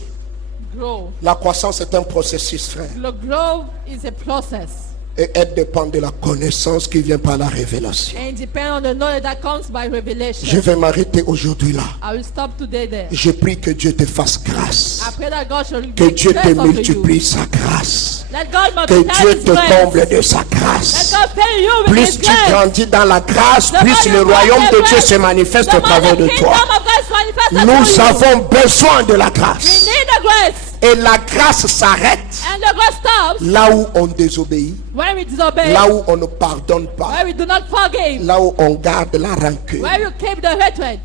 Grow. La croissance est un processus, frère. The growth is a process. Et elle dépend de la connaissance qui vient par la révélation. And it depends on the knowledge that comes by Je revelation. vais m'arrêter aujourd'hui là. I will stop today there. Je prie que Dieu te fasse grâce. I pray that God shall Que give Dieu te grace unto you. multiplie sa grâce. Let God Que multiply Dieu His te grace. comble de sa Let grâce. God fill you with Plus His tu grace. grandis dans la grâce, The plus more le you grow royaume in de grace, Dieu se manifeste the au more travers the de kingdom toi. of God is manifested Nous through you. avons besoin de la We grâce. need the grace. Et la grâce s'arrête And the grace stops là où on désobéit, when we disobey, là où on ne pardonne pas, where we do not forgive, là où on garde la rancune. where you keep the hatred.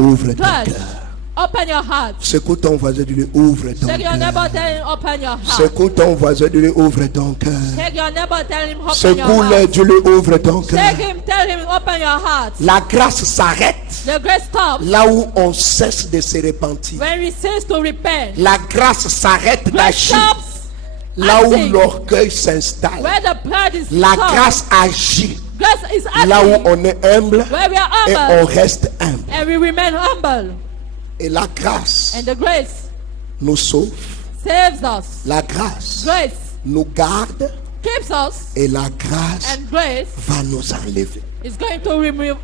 Ouvre ton Trust. cœur. Open your heart. Secoue ton voisin, dis-lui, ouvre ton Take your cœur. neighbor, tell him, open your heart. Secoue ton voisin, dis-lui, ouvre ton cœur. Take your neighbor, tell him, open your Secoue-le, heart. dis-lui, ouvre ton cœur. Tell him, open your heart. La grâce s'arrête The grace stops là où on cesse de se repentir. when we cease to repent. La grâce s'arrête Grace d'agir stops là où acting l'orgueil s'installe. where the pride is La stopped. grâce agit Grace is là où acting on est humble where we are et humble on reste humble. and we remain humble. Et la grâce And the grace nous sauve. saves us. La grâce Grace nous garde keeps us, et la grâce and grace va nous enlever. is going to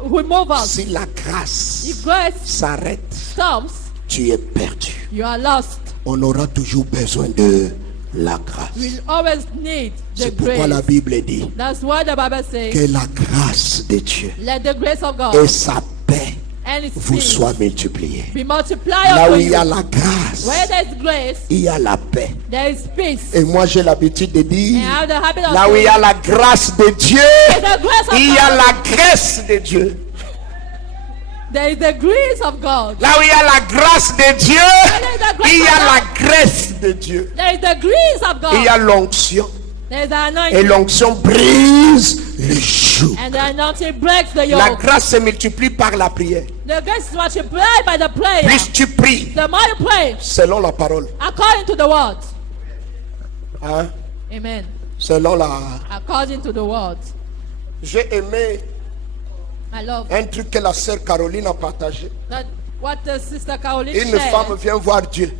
remove us. Si la grâce If grace s'arrête, stops, tu es perdu. you are lost. On aura toujours besoin de la grâce. We always need the C'est pourquoi la grace. Bible dit That's why the Bible says, que la grâce de Dieu let the grace of God et sa paix and its vous peace soient multipliées. be multiplied Là où upon il y a you. la grâce, Where there is grace, il y a la paix. there is peace. Et moi j'ai l'habitude de And I dire, have the habit of là où il y a saying, la grâce de Dieu, the grace of il y a God, la graisse de Dieu. there is the grace of God. Là où il y a la grâce de Dieu, il y a la graisse de Dieu. There is the grace of Il y a God. l'onction. There's an Et anointing. l'onction brise le joug. And the anointing breaks the La yoke. grâce se multiplie par la prière. The grace is multiplied by the prayer. Plus tu pries The more you pray, selon la parole. according to the word. Hein? Amen. Selon la... According to the word. J'ai aimé I love un truc que la sœur Caroline a partagé. that what the sister Caroline Une femme shared. vient voir Dieu.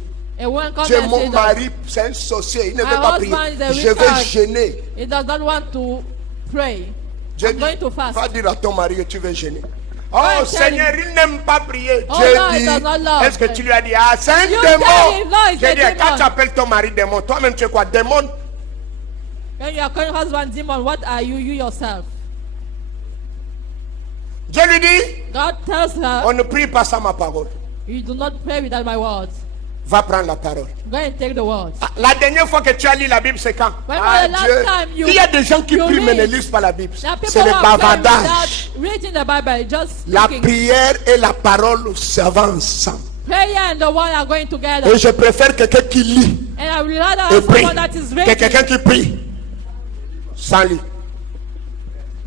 A woman comes Dieu, and mon says that mari, c'est un sorcier. Il ne veut My pas prier. husband is a Je vais wizard. gêner. he does not want to pray. Dieu I'm going to fast. va dire à ton mari que tu veux gêner. Oh and tell Seigneur, il n'aime pas prier. Oh, Dieu no, he dit, does not love. est-ce que tu lui as dit, ah, c'est un You tell démon. him, no, it's J'ai a dit, quand demon. tu appelles ton mari démon, toi-même tu es quoi, démon? When you are calling husband demon, what are you yourself? Dieu lui dit, God tells her, on ne prie pas sans ma parole. you do not pray without my words. Va prendre la parole. Go and take the words. Ah, la dernière fois que tu as lu la Bible, c'est quand? When Ah, was the last Dieu. time you- Il y a des gens qui you prient mais ne read? lisent pas la Bible. There are people C'est le who are praying bavardage. without reading the Bible, just La speaking. prière et la parole s'avancent ensemble. Prayer and the word are going together. Et je préfère quelqu'un qui lit And I would rather et have prie someone that is que quelqu'un reading, qui prie sans lire.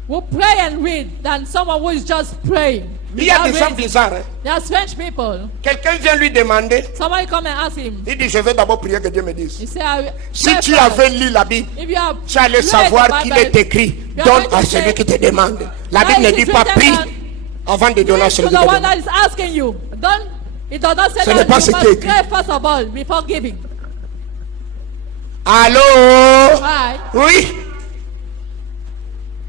who pray and read, than someone who is just praying. Il y a without des gens reading. bizarres. Hein? There are strange people. Quelqu'un vient lui demander. Somebody come and ask him. Il dit, je vais d'abord prier que Dieu me dise. He say, I Si pray tu first. avais lu la Bible, If you have tu allais read savoir the qu'il Bible, est écrit. you are Donne going à to celui say, qui te demande. La Why Bible ne is dit it pas written prie down? avant de donner à Give to celui qui the te one demande. that is asking you. Don't. It does not say Ce n'est that pas you ce qui est must écrit. pray first of all before giving. Allô? Right? Oui.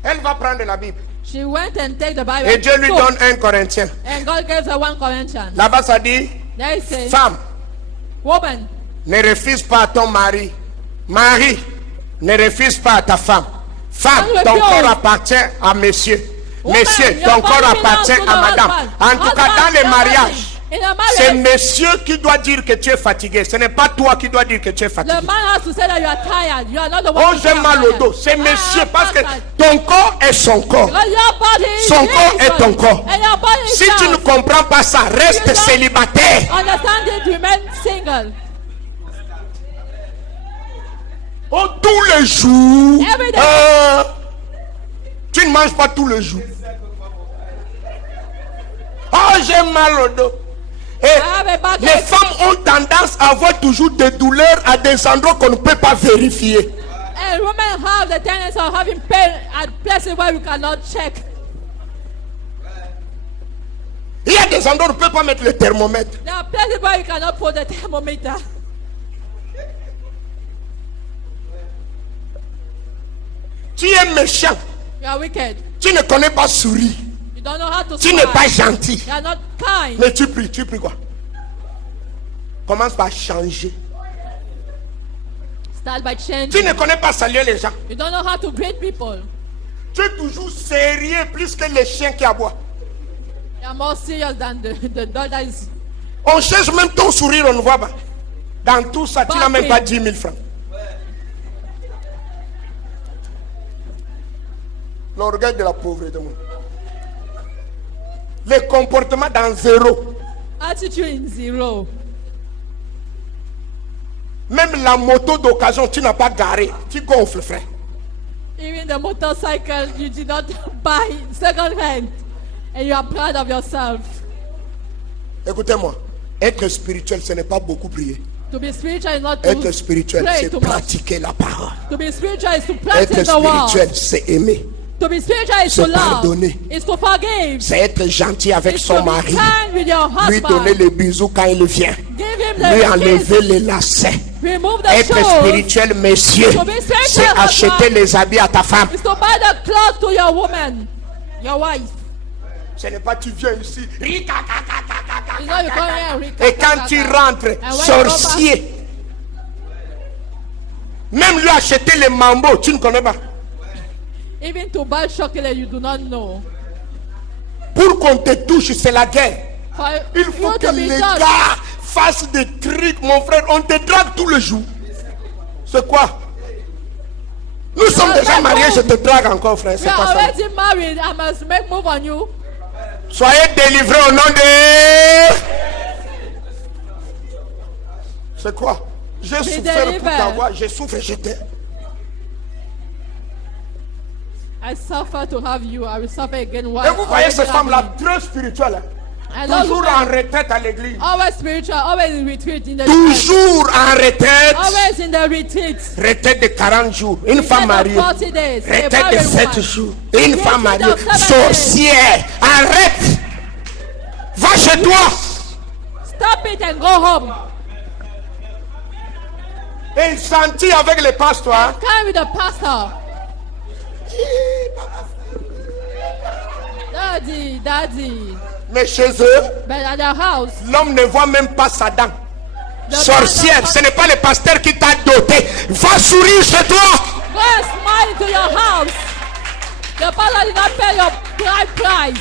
Elle va prendre la Bible. She went and take the Bible. Et Dieu lui took, donne 1 Corinthien. And God gave her 1 Corinthians. Là-bas, ça dit, There it says, femme, woman, ne refuse pas à ton mari. Mari, ne refuse pas à ta femme. Femme, Don't ton refuse. corps appartient à monsieur. Woman, Monsieur, your ton corps body belongs appartient to à the madame. husband. En tout cas, Husband, dans les your mariages, body. In a c'est marriage, monsieur qui doit dire que tu es fatigué. Ce n'est pas toi qui dois dire que tu es the fatigué. man has to say that you are tired. You are not the one Oh, who j'ai say I'm mal au tired. dos. C'est I monsieur am parce que tired. ton corps est son corps. Because your body is Son corps his est body. ton corps. And your body is Si tu ne yours. comprends pas ça, reste You don't célibataire. Understand it, remain single. Oh, tous les jours. Every day. Tu ne manges pas tous les jours. Oh, j'ai mal au dos. Et have a backache. les femmes ont tendance à avoir toujours des douleurs à des endroits qu'on ne peut pas vérifier. And women have the tendency of having pain at places where we cannot check. Il y a des endroits où on ne peut pas mettre le thermomètre. There are places where you cannot put the thermometer. Tu es méchant. You are wicked. Tu ne connais pas sourire. You don't know how to Tu n'es smile. pas gentil. You are not kind. Mais tu pries quoi? Commence par changer. Start by Tu changing. ne connais pas saluer les gens. You don't know how to greet people. Tu es toujours sérieux plus que les chiens qui aboient. You are more serious than the dog that is. On cherche même ton sourire, on ne voit pas. Dans tout ça, tu n'as même pas 10 000 francs. L'orgueil de la pauvreté. Les comportements dans zéro. Attitude in zero. Même la moto d'occasion, tu n'as pas garé. Tu gonfles, frère. Even the motorcycle you did not buy second hand. And you are proud of yourself. Écoutez-moi. Être spirituel, ce n'est pas beaucoup prier. To be spiritual is not to Être spirituel, pray c'est too much. pratiquer la parole. To be spiritual is to practice Être the word. spirituel, c'est aimer. To be spiritual is C'est to love. pardonner. Is to forgive. C'est être gentil avec Is to son be mari. kind with your Lui donner husband. les bisous quand il vient. Give him Lui the enlever kiss. les lacets. Remove the Être shoes. spirituel, messieurs, To be spiritual, c'est acheter husband. les habits à ta femme. Is to buy the clothes to your woman. Your wife. Ce n'est pas tu viens ici. It's not you come here and read. Et quand tu rentres, And when you go back, sorcier. Même lui acheter les mambo, tu ne connais pas. even to buy chocolate you do not know. Pour qu'on te touche, c'est la guerre. For Il faut you que to be les touched. gars fassent des trucs, mon frère. On te drague tous les jours. C'est quoi? Nous sommes déjà mariés, je te drague encore, frère. We C'est are pas ça. already married. I must make move on you. Soyez délivrés au nom de... C'est quoi? J'ai souffert pour delivered. ta voix. J'ai souffert, je t'aime. I suffer to have you. I will suffer again. Et vous voyez ces femmes-là très spirituelles. And those Toujours women, en retraite à l'église. always spiritual, always in retreat in the church. Toujours en retraite. Always in the retreat. Retraite de 40 jours. Une femme mariée. 40 days. A Retraite de married 7 woman. jours. Une femme mariée. of 7 days. Sorcière. Arrête. Va chez toi. Stop it and go home. Et il sentit avec les pasteurs. Come with the pastor. Daddy. Mais chez eux, But at their house, l'homme ne voit même pas sa dent. the Sorcière, pastor- ce n'est pas le pasteur qui t'a doté. Va sourire chez toi. Go and smile into your house. The pastor did not pay your price.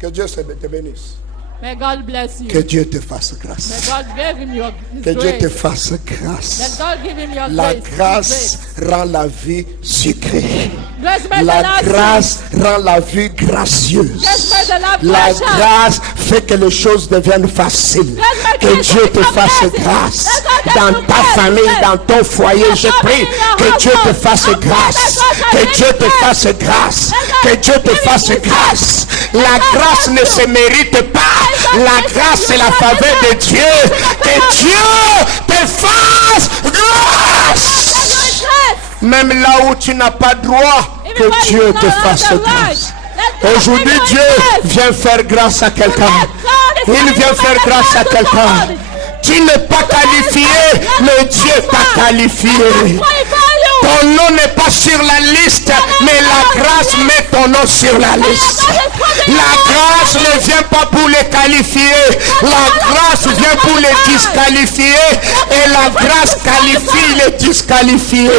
Que Dieu te bénisse. May God bless you. Que Dieu te fasse May grâce. God give him his Que Dieu te grace. fasse May grâce. God give him your La grace. grâce rend la vie sucrée. Grace made La the life grâce rend la vie gracieuse. Grace made the life La precious. grâce fait que les choses deviennent faciles. Que Dieu te fasse grâce dans ta famille, dans ton foyer. Je prie que Dieu te fasse grâce. Que Dieu te fasse grâce. Que Dieu te fasse grâce. La grâce ne se mérite pas. La grâce, c'est la faveur de Dieu. Que Dieu te fasse grâce. Même là où tu n'as pas droit, que Dieu te fasse grâce. Aujourd'hui, Dieu vient faire grâce à quelqu'un. Il vient faire grâce à quelqu'un. Tu n'es pas qualifié, mais Dieu t'a qualifié. Ton nom n'est pas sur la liste, mais la grâce met ton nom sur la liste. La grâce ne vient pas pour les qualifier. La grâce vient pour les disqualifier. Et la grâce qualifie les disqualifiés.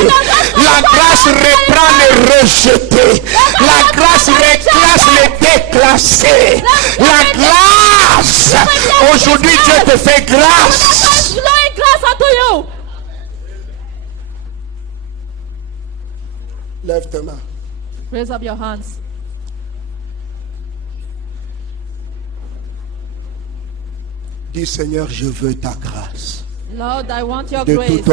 La grâce reprend les rejetés. La grâce reclasse les déclassés. La grâce. Aujourd'hui, Dieu te fait grâce. Blowing grace unto you. Lève tes mains. Raise up your hands. Dis Seigneur, je veux ta grâce. Lord, I want your De grace. tout